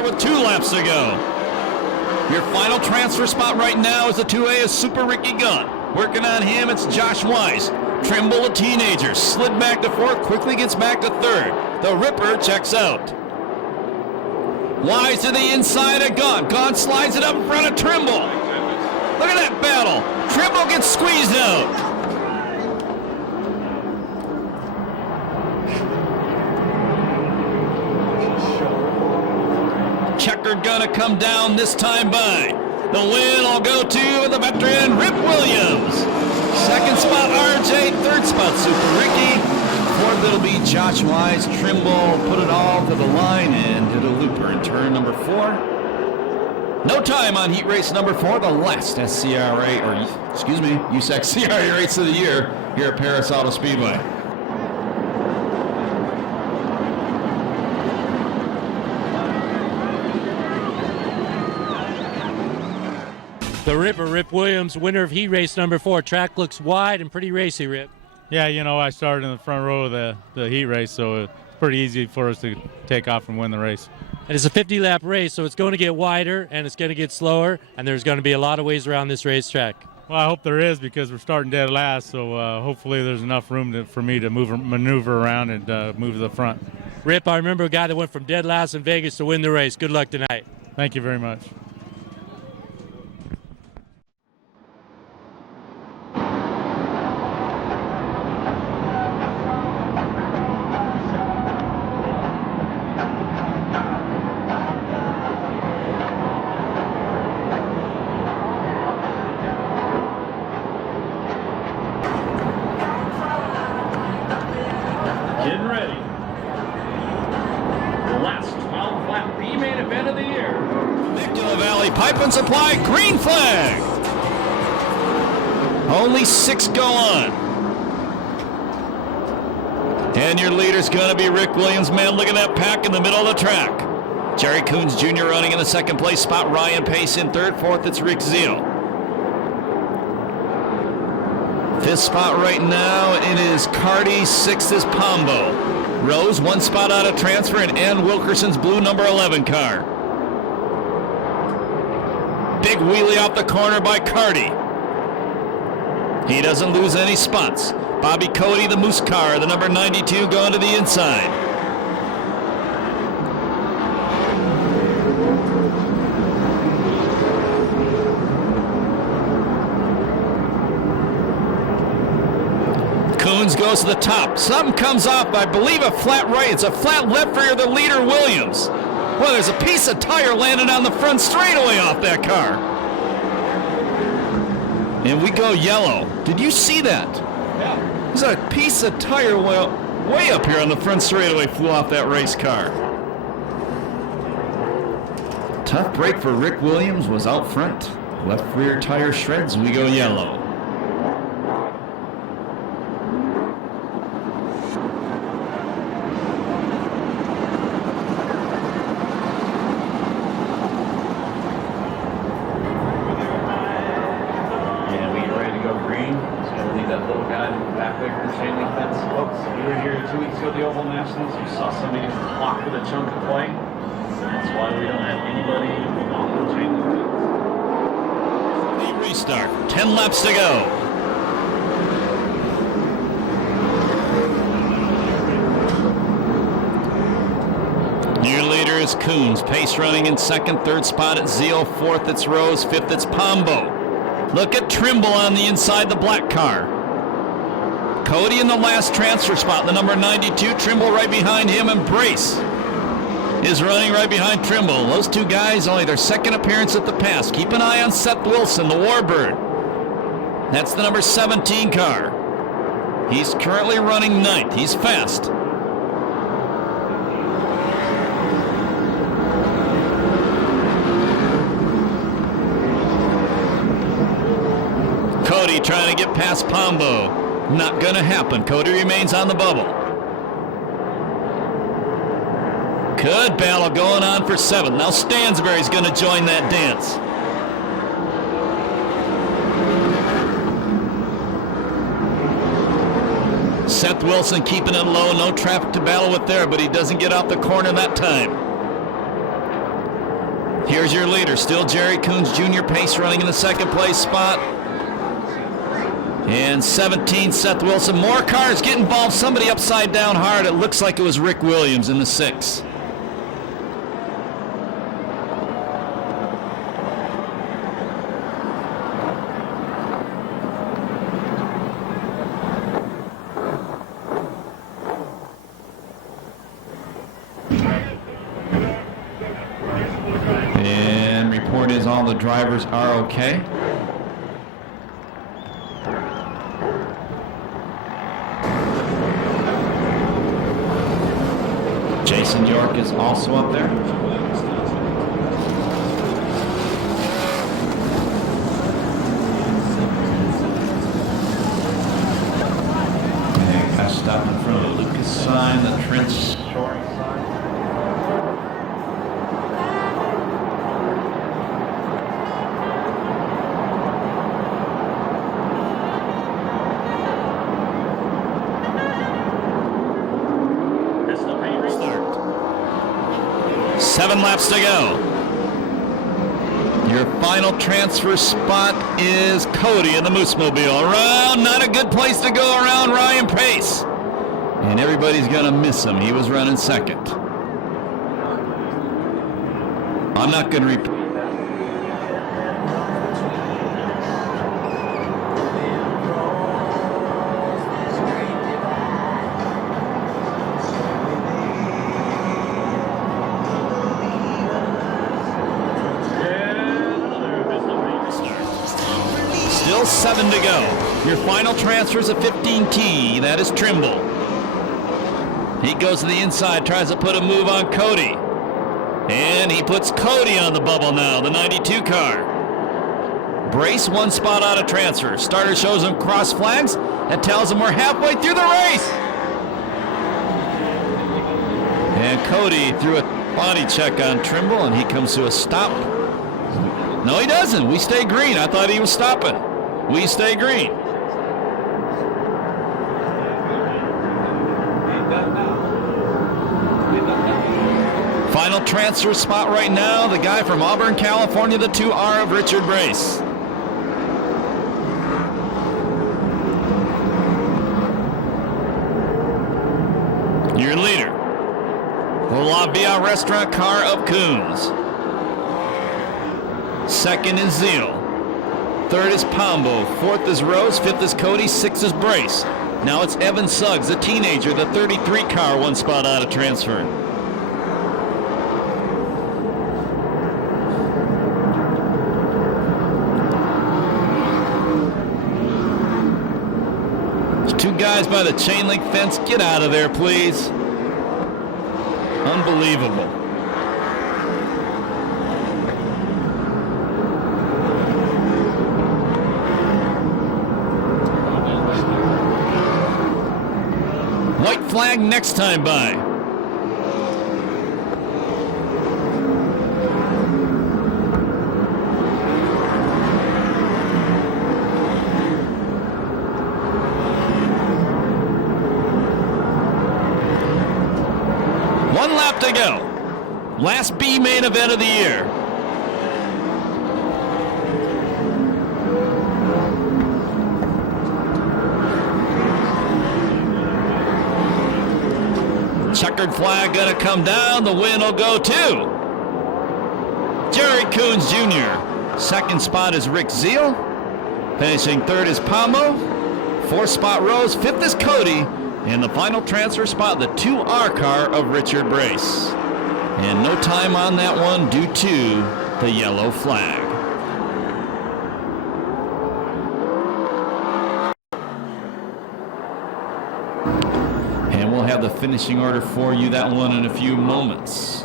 with 2 laps to go. Your final transfer spot right now is the 2A is Super Ricky Gunn. Working on him, it's Josh Wise. Trimble, a teenager, slid back to 4th, quickly gets back to 3rd. The Ripper checks out. Wise to the inside of Gunn. Gunn slides it up in front of Trimble. Look at that battle. Trimble gets squeezed out. Checker gonna come down this time by. The win will go to the veteran Rip Williams. 2nd spot RJ, 3rd spot Super Ricky. 4th it'll be Josh Wise. Trimble put it all to the line and did a looper in turn number 4. No time on heat race number 4, the last USAC CRA race of the year here at Perris Auto Speedway. The Ripper, Rip Williams, winner of heat race number 4. Track looks wide and pretty racy, Rip. Yeah, I started in the front row of the heat race, so it's pretty easy for us to take off and win the race. And it's a 50-lap race, so it's going to get wider and it's going to get slower, and there's going to be a lot of ways around this racetrack. Well, I hope there is, because we're starting dead last, so hopefully there's enough room for me to maneuver around and move to the front. Rip, I remember a guy that went from dead last in Vegas to win the race. Good luck tonight. Thank you very much. Getting ready. The last 12-lap B main event of the year. Temecula Valley Pipe and Supply, green flag. Only 6 go on. And your leader's going to be Rick Williams. Man, look at that pack in the middle of the track. Jerry Coons Jr. running in the 2nd place spot. Ryan Pace in 3rd. 4th, it's Rick Zeal. 5th spot right now, it is Cardi. 6th is Pombo. Rose, 1 spot out of transfer, and Ann Wilkerson's blue number 11 car. Big wheelie off the corner by Cardi. He doesn't lose any spots. Bobby Cody, the Moose car, the number 92, going to the inside. Coons goes to the top. Something comes off, I believe, a flat right. It's a flat left for the leader, Williams. Well, there's a piece of tire landed on the front straightaway off that car. And we go yellow. Did you see that? Yeah. There's a piece of tire way up here on the front straightaway flew off that race car. Tough break for Rick Williams, was out front. Left rear tire shreds, we go yellow. Restart. 10 laps to go. Your leader is Coons. Pace running in 2nd, 3rd spot at Zeal. 4th, it's Rose. 5th, it's Pombo. Look at Trimble on the inside the black car. Cody in the last transfer spot, the number 92. Trimble right behind him, and Brace is running right behind Trimble. Those 2 guys, only their 2nd appearance at the pass. Keep an eye on Seth Wilson, the Warbird. That's the number 17 car. He's currently running 9th. He's fast. Cody trying to get past Pombo. Not going to happen. Cody remains on the bubble. Good battle going on for 7th. Now Stansberry's going to join that dance. Seth Wilson keeping it low. No traffic to battle with there, but he doesn't get out the corner that time. Here's your leader, still Jerry Coons Jr. Pace running in the second place spot. And 17, Seth Wilson. More cars get involved. Somebody upside down hard. It looks like it was Rick Williams in the 6. And report is all the drivers are okay. Jason York is also up there. And got stopped in front of the Lucas sign, the Trent Short sign. Seven laps to go. Your final transfer spot is Cody in the Moose Mobile. Around, not a good place to go around Ryan Pace. And everybody's going to miss him. He was running second. I'm not going to repeat. Still 7 to go. Your final transfer is a 15T. That is Trimble. He goes to the inside, tries to put a move on Cody. And he puts Cody on the bubble now, the 92 car. Brace 1 spot out of transfer. Starter shows him cross flags and tells him we're halfway through the race. And Cody threw a body check on Trimble, and he comes to a stop. No, he doesn't. We stay green. I thought he was stopping. We stay green. Final transfer spot right now, the guy from Auburn, California, the 2R of Richard Brace. Your leader, the La Via restaurant car of Coons. Second is Zeal. Third is Pombo. Fourth is Rose. Fifth is Cody. Sixth is Brace. Now it's Evan Suggs, the teenager, the 33 car, 1 spot out of transfer. There's 2 guys by the chain link fence. Get out of there, please. Unbelievable. White flag next time by. One lap to go. Last B main event of the year. Checkered flag gonna come down. The win will go to Jerry Coons Jr. Second spot is Rick Zeal. Finishing third is Pombo. Fourth spot Rose. Fifth is Cody. And the final transfer spot, the 2R car of Richard Brace. And no time on that one due to the yellow flag. And we'll have the finishing order for you, that one in a few moments.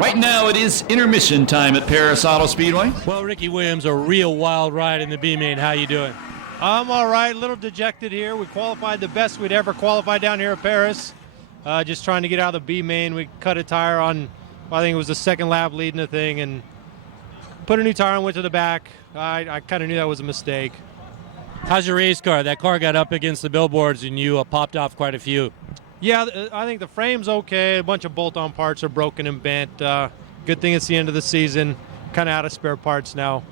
Right now it is intermission time at Perris Auto Speedway. Well, Ricky Williams, a real wild ride in the B main. How you doing? I'm all right, a little dejected here. We qualified the best we'd ever qualified down here at Perris. Just trying to get out of the B main. We cut a tire on, I think it was the second lap leading the thing, and put a new tire on, went to the back. I kind of knew that was a mistake. How's your race car? That car got up against the billboards and you popped off quite a few. Yeah, I think the frame's okay. A bunch of bolt-on parts are broken and bent. Good thing it's the end of the season. Kind of out of spare parts now.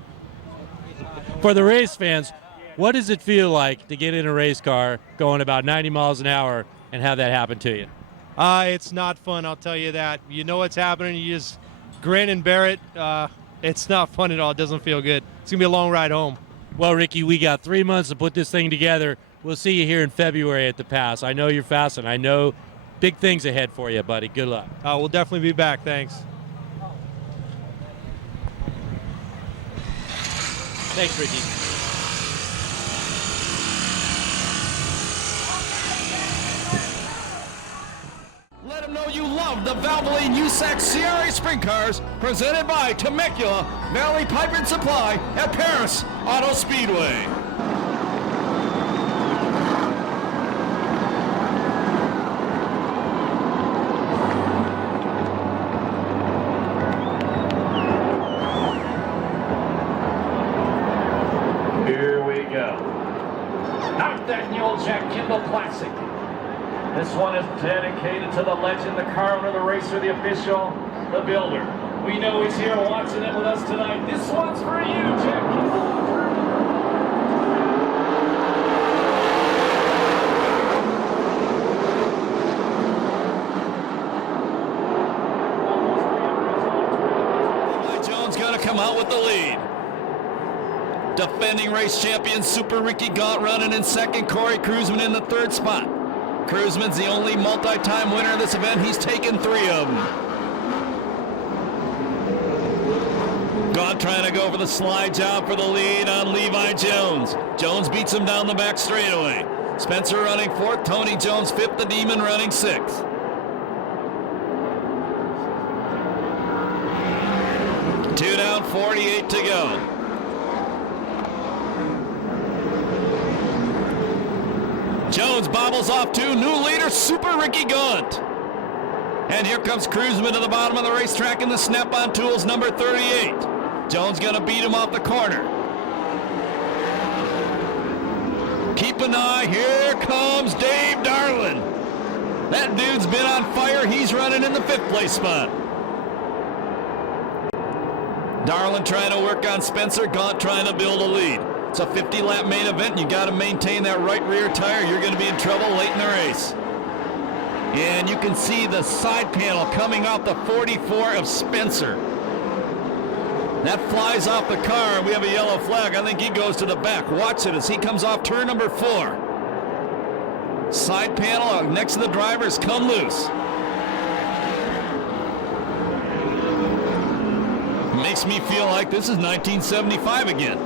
For the race fans, what does it feel like to get in a race car going about 90 miles an hour and have that happen to you? It's not fun, I'll tell you that. You know what's happening, you just grin and bear it. It's not fun at all. It doesn't feel good. It's going to be a long ride home. Well, Ricky, we got 3 months to put this thing together. We'll see you here in February at the Pass. I know you're fast, and I know big things ahead for you, buddy. Good luck. We'll definitely be back. Thanks. Thanks, Ricky. Let them know you love the Valvoline USAC CRA Sprint Cars, presented by Temecula Valley Pipe and Supply at Perris Auto Speedway. Here we go. 9th Annual Jack Kindoll Classic. This one is dedicated to the legend, the car owner, the racer, the official, the builder. We know he's here watching it with us tonight. This one's for you, Jack Kindoll. Jones got to come out with the lead. Defending race champion Super Ricky Gaunt running in second. Corey Kruzman in the third spot. Kruzman's the only multi-time winner of this event. He's taken 3 of them. Gaunt trying to go for the slide job for the lead on Levi Jones. Jones beats him down the back straightaway. Spencer running 4th. Tony Jones 5th. The Demon running 6th. Two down, 48 to go. Jones bobbles off 2. New leader, Super Ricky Gaunt. And here comes Kruzman to the bottom of the racetrack in the Snap-on Tools number 38. Jones going to beat him off the corner. Keep an eye. Here comes Dave Darlin. That dude's been on fire. He's running in the 5th place spot. Darlin trying to work on Spencer. Gaunt trying to build a lead. It's a 50-lap main event. You got to maintain that right rear tire. You're going to be in trouble late in the race. And you can see the side panel coming off the 44 of Spencer. That flies off the car, and we have a yellow flag. I think he goes to the back. Watch it as he comes off turn number 4. Side panel next to the drivers come loose. Makes me feel like this is 1975 again.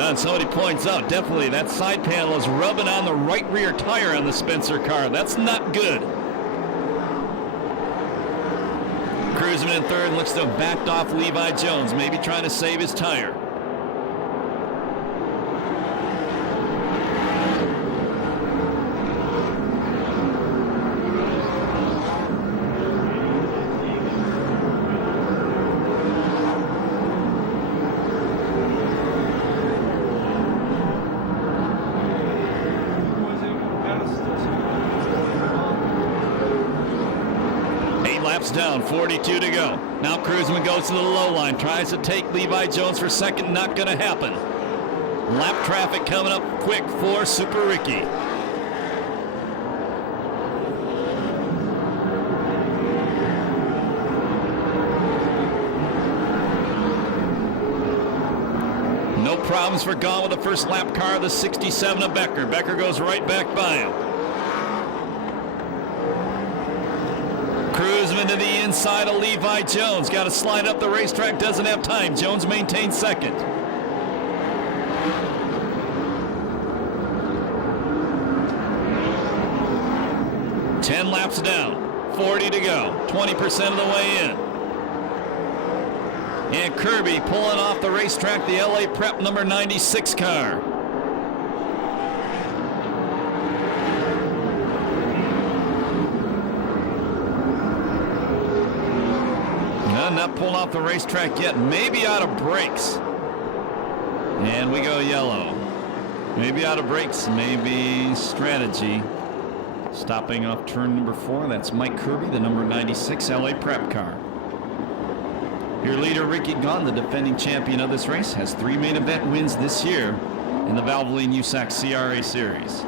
And somebody points out, definitely that side panel is rubbing on the right rear tire on the Spencer car. That's not good. Kruzman in 3rd, looks to have backed off Levi Jones, maybe trying to save his tire. Down, 42 to go. Now Kruzman goes to the low line, tries to take Levi Jones for second, not going to happen. Lap traffic coming up quick for Super Ricky. No problems for Gaunt with the first lap car, the 67 of Becker. Becker goes right back by him. Kruzman to the inside of Levi Jones. Got to slide up the racetrack, doesn't have time. Jones maintains second. Ten laps down, 40 to go, 20% of the way in. And Kirby pulling off the racetrack, the LA Prep number 96 car. run, not pulled off the racetrack yet, maybe out of brakes. And we go yellow. Maybe out of brakes, maybe strategy. Stopping off turn number 4, that's Mike Kirby, the number 96 LA Prep car. Your leader, Ricky Gahn, the defending champion of this race, has 3 main event wins this year in the Valvoline USAC CRA Series.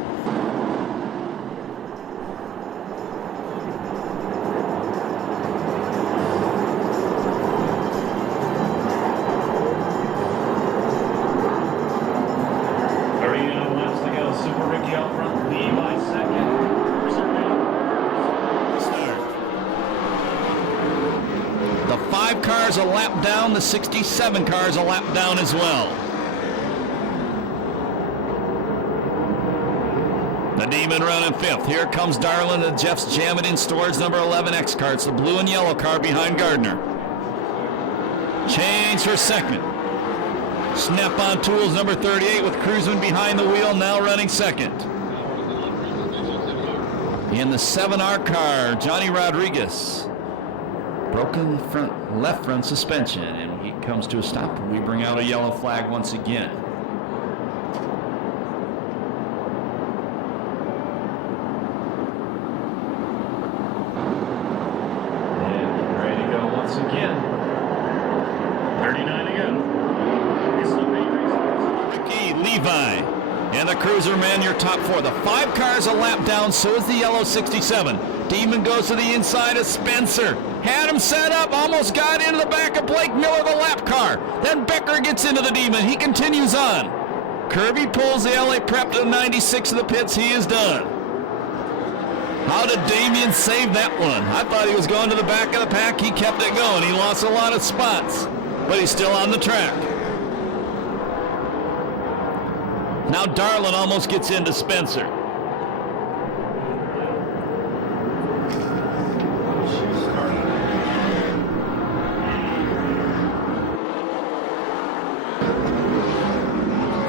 Cars a lap down, the 67 cars a lap down as well. The Demon running 5th. Here comes Darlin, the Jeff's Jam It In Storage number 11X car. It's the blue and yellow car behind Gardner. Change for 2nd. Snap-on Tools number 38 with Cruzman behind the wheel, now running 2nd. In the 7R car, Johnny Rodriguez. Broken left front suspension, and he comes to a stop. We bring out a yellow flag once again. And ready to go once again. 39 to go. It's the main race. Ricky Levi and the Cruiser man, your top 4. The 5 cars a lap down, so is the yellow 67. Demon goes to the inside of Spencer. Had him set up, almost got into the back of Blake Miller, the lap car. Then Becker gets into the Demon. He continues on. Kirby pulls the LA Prep to the 96 of the pits. He is done. How did Damian save that one? I thought he was going to the back of the pack. He kept it going. He lost a lot of spots, but he's still on the track. Now Darlin almost gets into Spencer.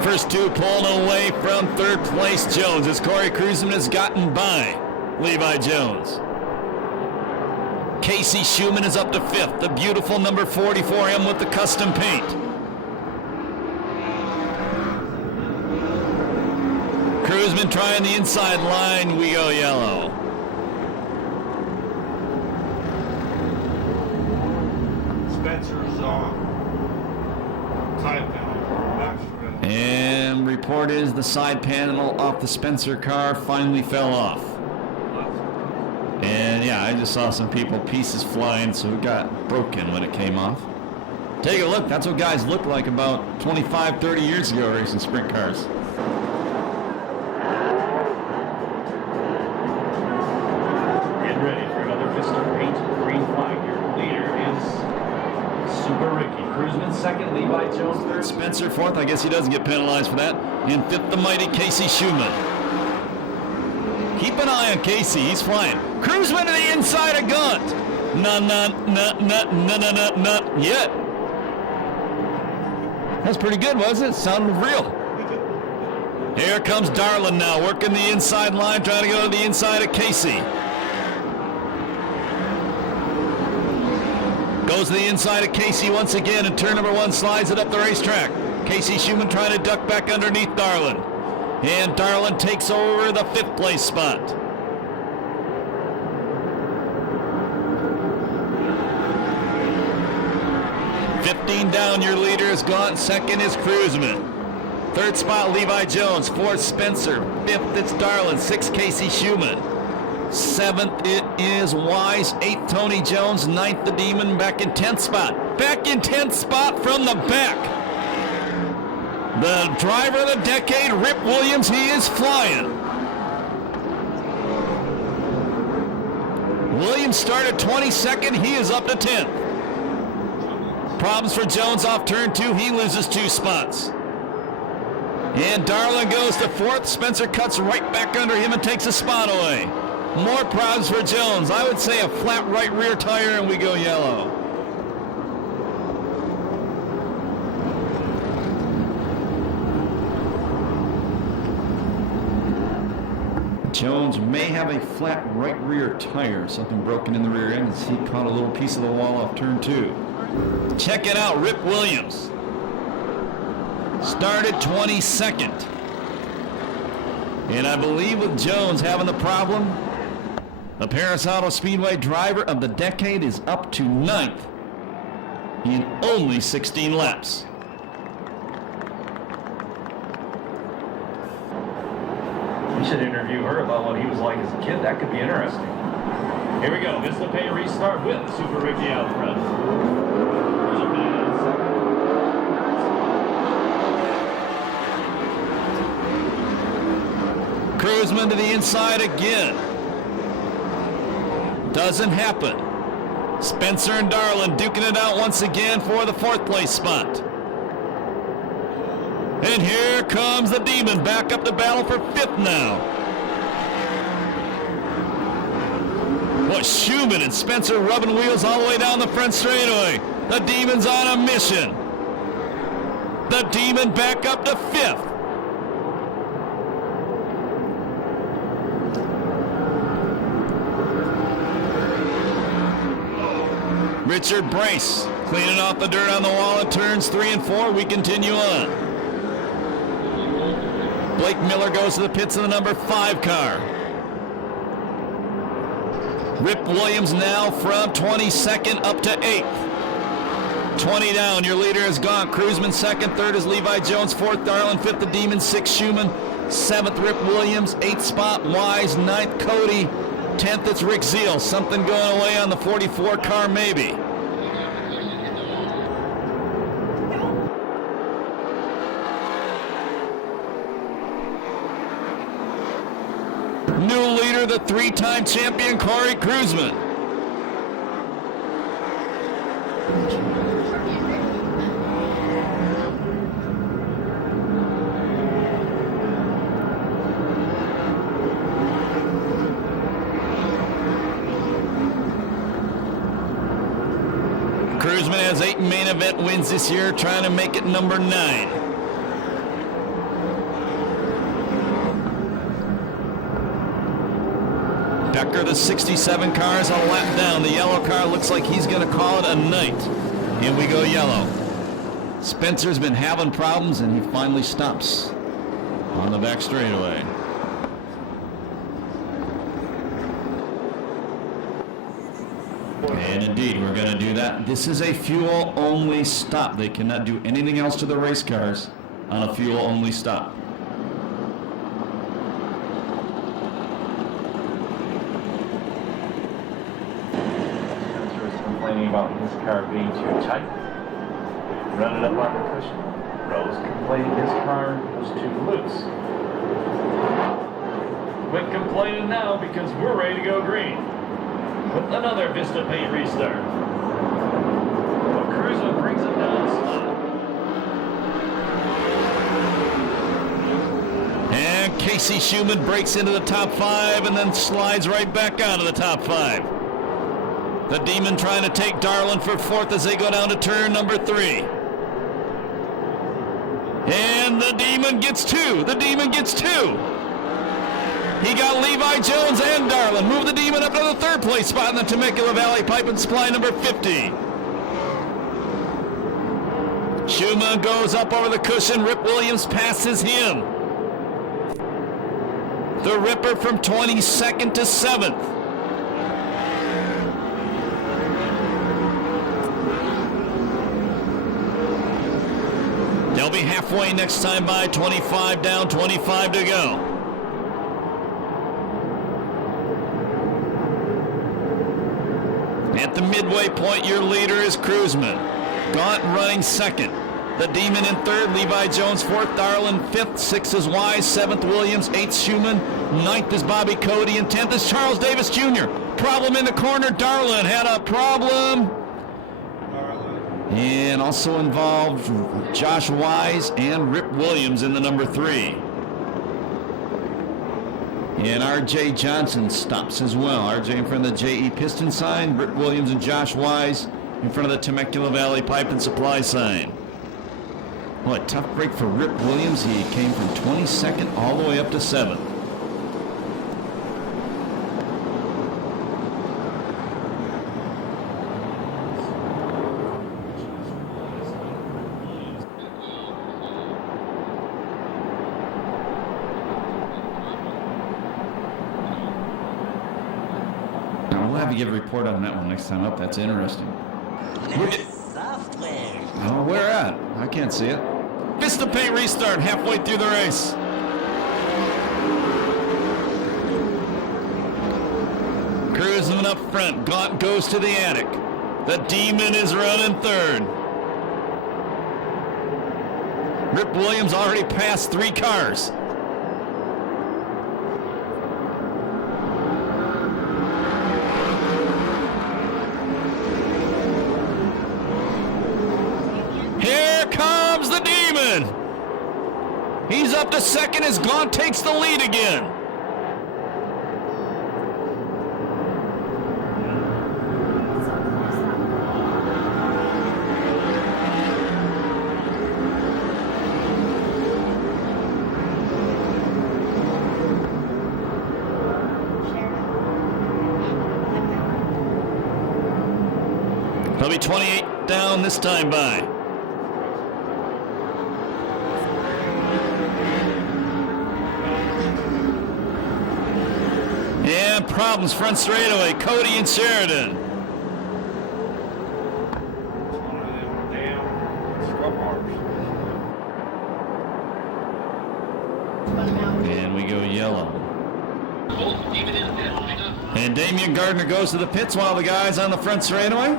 First 2 pulled away from 3rd place Jones as Corey Cruzman has gotten by Levi Jones. Casey Schumann is up to 5th, the beautiful number 44M with the custom paint. Cruzman trying the inside line, we go yellow. Spencer's on. Side panel. And report is the side panel off the Spencer car finally fell off. And yeah, I just saw some pieces flying, so it got broken when it came off. Take a look, that's what guys looked like about 25, 30 years ago racing sprint cars. Get ready for another Mr. 8 green flag. Your leader is Super Ricky. Cruzman 2nd, Levi Jones 3rd. Spencer 4th, I guess he doesn't get penalized for that. In 5th, the mighty Casey Schumann. Keep an eye on Casey, he's flying. Cruzman to the inside of Gunt. Not yet. That's pretty good, wasn't it? Sounded real. Here comes Darlin now, working the inside line, trying to go to the inside of Casey. Goes to the inside of Casey once again, and turn number 1 slides it up the racetrack. Casey Schumann trying to duck back underneath Darlin. And Darlin takes over the 5th place spot. Down, your leader is gone. 2nd is Cruzman. 3rd spot, Levi Jones. 4th, Spencer. 5th, it's Darlin. 6th, Casey Schumann. 7th, it is Wise. 8th, Tony Jones. 9th, the Demon. Back in 10th spot. Back in 10th spot from the back. The driver of the decade, Rip Williams, he is flying. Williams started 22nd. He is up to 10th. Problems for Jones off turn 2. He loses 2 spots. And Darlin goes to 4th. Spencer cuts right back under him and takes a spot away. More problems for Jones. I would say a flat right rear tire, and we go yellow. Jones may have a flat right rear tire, something broken in the rear end as he caught a little piece of the wall off turn 2. Check it out, Rip Williams. Started 22nd. And I believe with Jones having the problem, the Perris Auto Speedway driver of the decade is up to 9th in only 16 laps. We should interview her about what he was like as a kid. That could be interesting. Here we go. This is the pay restart with Super Ricky out front. Cruzman to the inside again. Doesn't happen. Spencer and Darlin duking it out once again for the 4th place spot. And here comes the Demon back up to battle for 5th now. Boy, Schumann and Spencer rubbing wheels all the way down the front straightaway. The Demon's on a mission. The Demon back up to 5th. Richard Brace cleaning off the dirt on the wall at turns 3 and 4. We continue on. Blake Miller goes to the pits in the number 5 car. Rip Williams now from 22nd up to 8th. 20 down, your leader is gone. Cruzman 2nd, 3rd is Levi Jones, 4th Darlin, 5th the Demon, 6th Schumann, 7th Rip Williams, 8th spot Wise, 9th Cody, 10th it's Rick Zeal. Something going away on the 44 car maybe. New leader, the 3-time champion Corey Cruzman. Cruzman has 8 main event wins this year, trying to make it number 9. Becker, the 67 car, is a lap down. The yellow car looks like he's going to call it a night. Here we go, yellow. Spencer's been having problems, and he finally stops on the back straightaway. And indeed, we're going to do that. This is a fuel-only stop. They cannot do anything else to the race cars on a fuel-only stop. Complaining about his car being too tight. Running up on the cushion. Rose complaining his car was too loose. Quit complaining now because we're ready to go green. With another Vista Paint restart. Well, Cruzman brings it down slow. And Casey Schumann breaks into the top 5 and then slides right back out of the top 5. The Demon trying to take Darlin for 4th as they go down to turn number 3. And the Demon gets 2. The Demon gets 2. He got Levi Jones and Darlin. Move the Demon up to the 3rd place spot in the Temecula Valley Pipe and Supply number 50. Schumann goes up over the cushion. Rip Williams passes him. The Ripper from 22nd to 7th. They'll be halfway next time by. 25 down, 25 to go. At the midway point, your leader is Cruzman. Gaunt running 2nd. The Demon in 3rd. Levi Jones 4th. Darlin 5th. 6th is Wise. 7th Williams. 8th Schumann. 9th is Bobby Cody. And 10th is Charles Davis Jr. Problem in the corner. Darlin had a problem. And also involved Josh Wise and Rip Williams in the number 3. And R.J. Johnson stops as well. R.J. in front of the J.E. Piston sign. Rip Williams and Josh Wise in front of the Temecula Valley Pipe and Supply sign. Well, a tough break for Rip Williams. He came from 22nd all the way up to 7th. we'll have to give a report on that one next time up. That's interesting. Oh, where at? I can't see it. Vista Paint restart halfway through the race. Cruising up front. Gaunt goes to the attic. The Demon is running third. Rip Williams already passed 3 cars. Here comes the Demon. He's up to second as Gaunt takes the lead again. They'll be 28 down this time by. And problems front straightaway. Cody and Sheridan. And we go yellow. And Damian Gardner goes to the pits while the guy's on the front straightaway.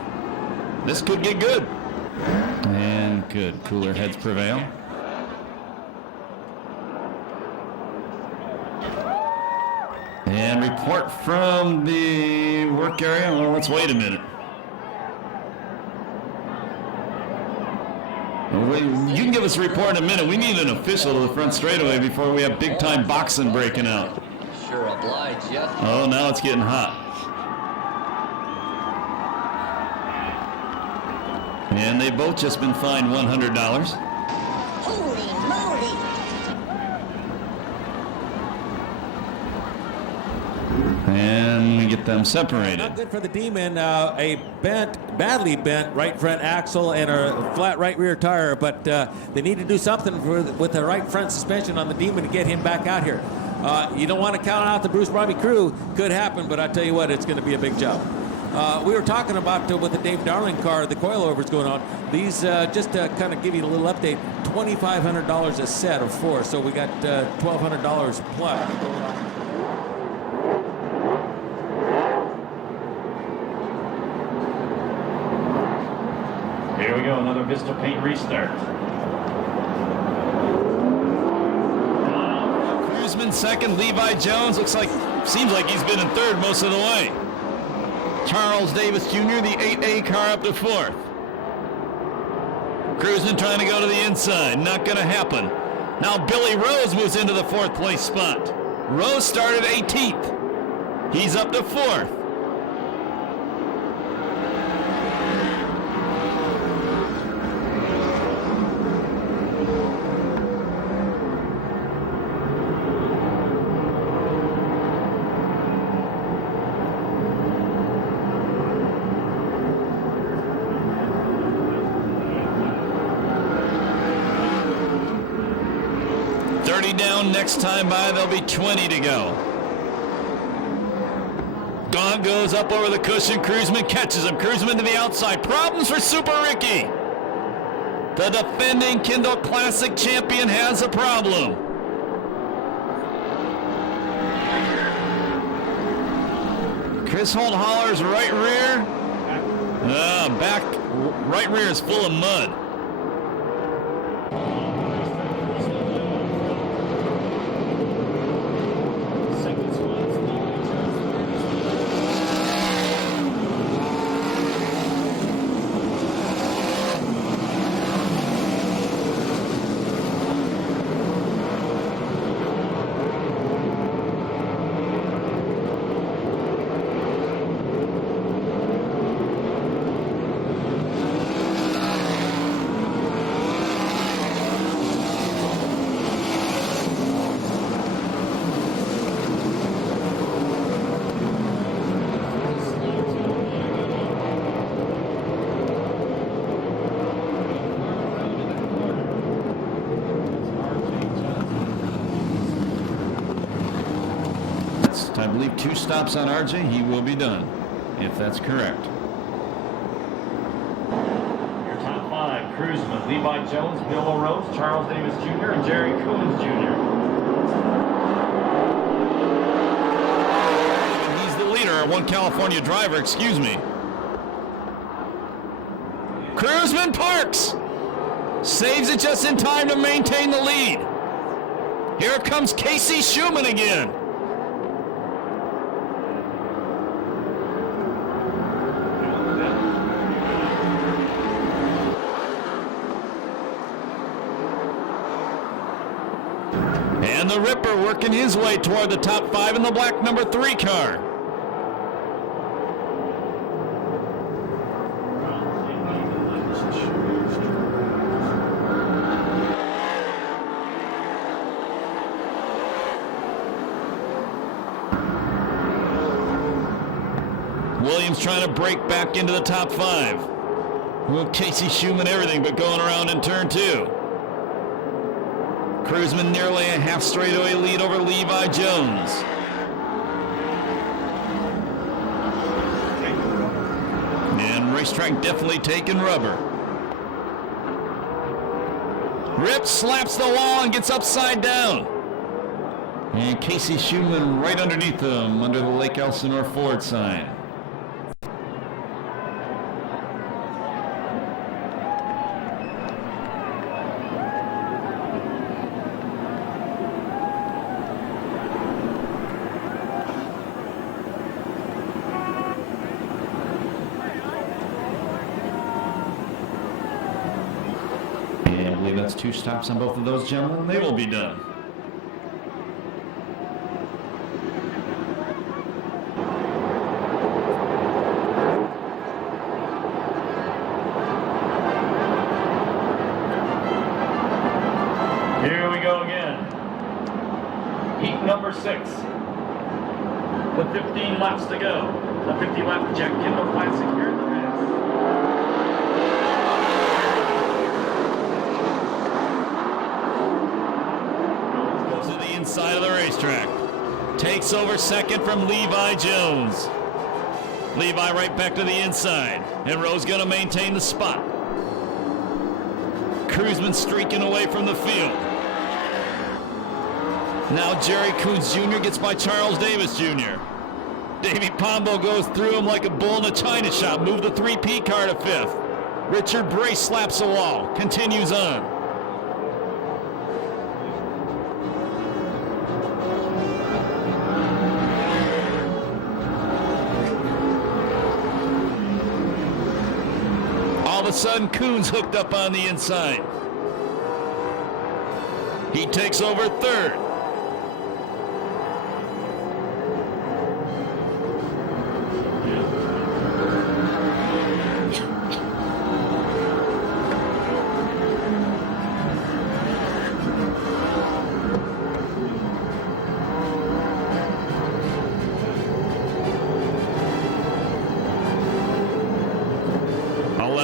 This could get good. And good. Cooler heads prevail. And report from the work area. Well, let's wait a minute. You can give us a report in a minute. We need an official to the front straightaway before we have big time boxing breaking out. Sure oblige, yes. Oh, now it's getting hot. And they both just been fined $100. Holy moly! And we get them separated. Not good for the Demon. A badly bent right front axle and a flat right rear tire, but they need to do something with the right front suspension on the Demon to get him back out here. You don't want to count out the Bruce Bromby crew. Could happen, but I tell you what, it's going to be a big job. We were talking about with the Dave Darling car, the coilovers going on. These, just to kind of give you a little update, $2,500 a set of 4, so we got $1,200 plus. Here we go, another Vista Paint restart. Cruzman second, Levi Jones seems like he's been in third most of the way. Charles Davis Jr., the 8A car up to 4th. Cruzman trying to go to the inside, not going to happen. Now Billy Rose moves into the 4th place spot. Rose started 18th. He's up to 4th. Down next time by, there'll be 20 to go. Gaunt goes up over the cushion. Cruzman catches him. Cruzman to the outside. Problems for Super Ricky. The defending Kindoll Classic champion has a problem. Chris Holthaller's right rear. Back right rear is full of mud. I believe 2 stops on RJ. He will be done. if that's correct. Your top 5, Cruzman, Levi Jones, Bill LaRose, Charles Davis Jr., and Jerry Coons Jr. He's the leader, one California driver, excuse me. Cruzman parks! Saves it just in time to maintain the lead. Here comes Casey Schumann again. And the Ripper working his way toward the top 5 in the black number 3 car. Williams trying to break back into the top 5. Well, Casey Schumann everything but going around in turn 2. Cruzman nearly a half straightaway lead over Levi Jones. And racetrack definitely taking rubber. Rip slaps the wall and gets upside down. And Casey Schumann right underneath him under the Lake Elsinore Ford sign. And I believe that's 2 stops on both of those gentlemen. They will be done. Here we go again. Heat number 6. With 15 laps to go. The 50-lap Jack Kindoll Classic here at the Perris. Goes to the inside of the racetrack. Takes over second from Levi Jones. Levi right back to the inside. And Rowe's going to maintain the spot. Cruzman streaking away from the field. Now Jerry Coons Jr. gets by Charles Davis Jr. Davey Pombo goes through him like a bull in a china shop. Move the 3P car to 5th. Richard Brace slaps the wall. Continues on. All of a sudden, Coons hooked up on the inside. He takes over 3rd.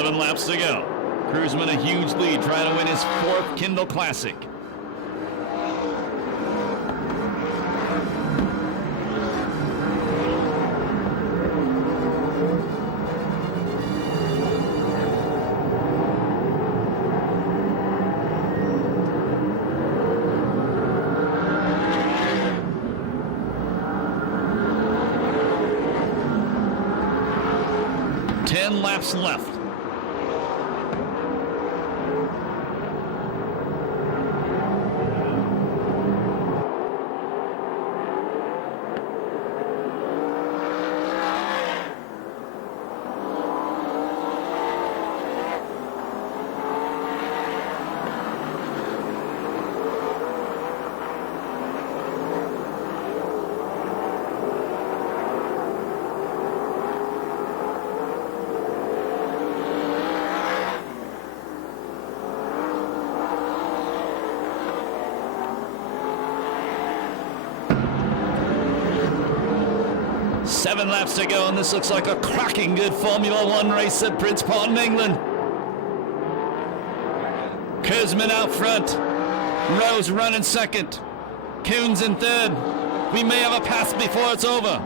Laps to go. Cruzman a huge lead, trying to win his 4th Kindoll Classic. Laps left. Seven laps to go, and this looks like a cracking good Formula One race at Prince Paul in England. Cruzman out front. Rose running second. Coons in 3rd. We may have a pass before it's over.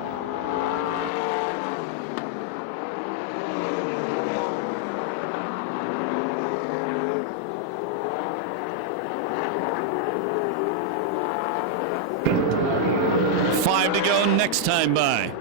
5 to go next time by.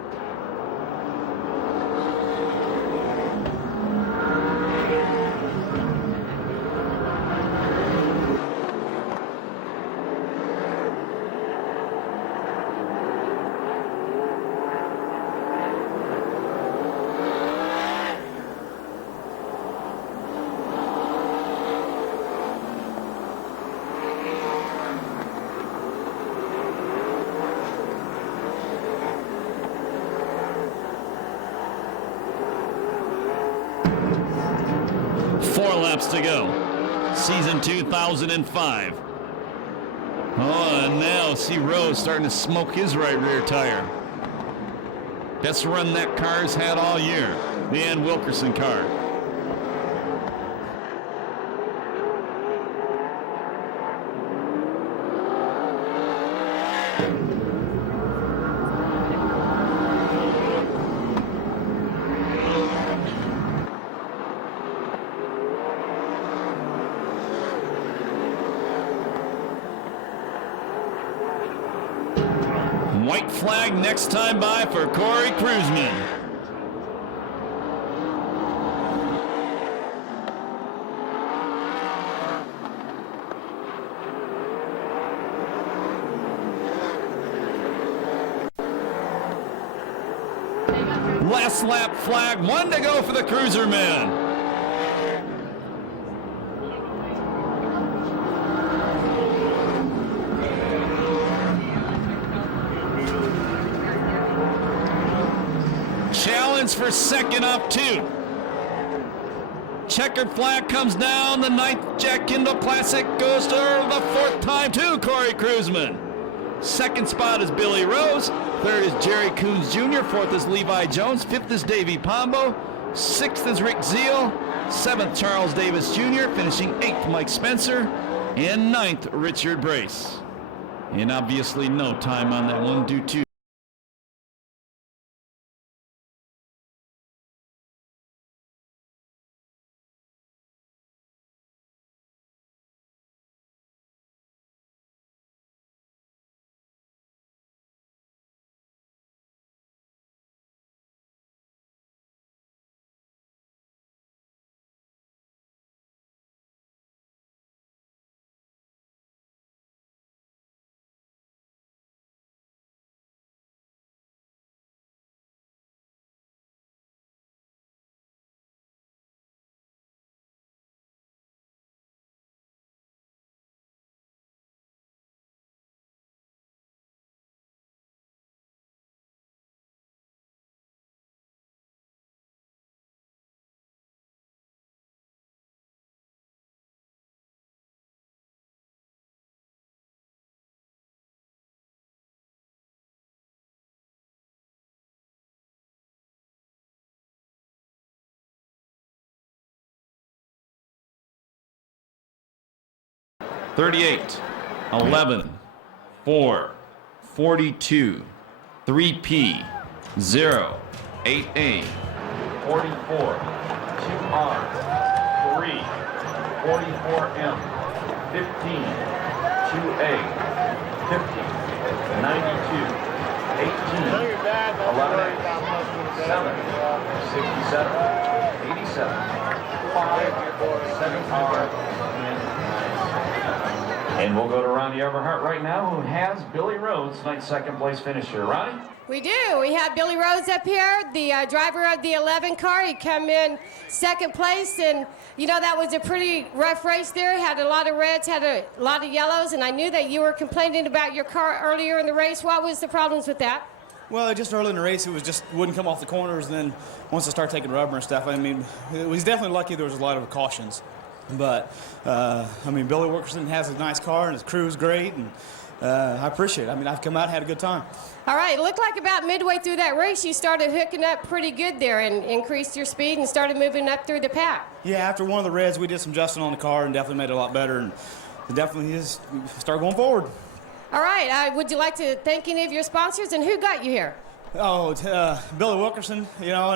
To go. Season 2005. Oh, and now see Rose starting to smoke his right rear tire. Best run that car's had all year. The Ann Wilkerson car. White flag next time by for Corey Kruzman. Last lap flag, 1 to go for the Cruiserman. Challenge for second off 2. Checkered flag comes down. The 9th Jack Kindoll Classic goes to the 4th time to Corey Kruzman. Second spot is Billy Rose. 3rd is Jerry Coons Jr. 4th is Levi Jones. 5th is Davey Pombo. 6th is Rick Zeal. 7th Charles Davis Jr. Finishing 8th Mike Spencer. And 9th Richard Brace. And obviously no time on that one due to $38, 11, 4, 42, 3P, 0, 8A, 44, 2R, 3, 44M, 15, 2A, 50, 92, 18, 11, 7, 67, 87, 5, 7R, and we'll go to Ronnie Everhart right now, who has Billy Rhodes, tonight's second place finisher. Ronnie? We do. We have Billy Rhodes up here, the driver of the 11 car. He come in second place, and you know that was a pretty rough race there. Had a lot of reds, had a lot of yellows, and I knew that you were complaining about your car earlier in the race. What was the problems with that? Well, just early in the race, it was just wouldn't come off the corners. And then once I started taking rubber and stuff, I mean, it was definitely lucky there was a lot of cautions. But, I mean, Billy Wilkerson has a nice car, and his crew is great, and I appreciate it. I mean, I've come out and had a good time. All right, it looked like about midway through that race, you started hooking up pretty good there and increased your speed and started moving up through the pack. Yeah, after one of the reds, we did some adjusting on the car and definitely made it a lot better, and it definitely is start going forward. All right, would you like to thank any of your sponsors, and who got you here? Oh, Billy Wilkerson, you know,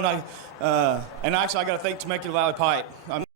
and actually I got to thank Temecula Valley Pipe.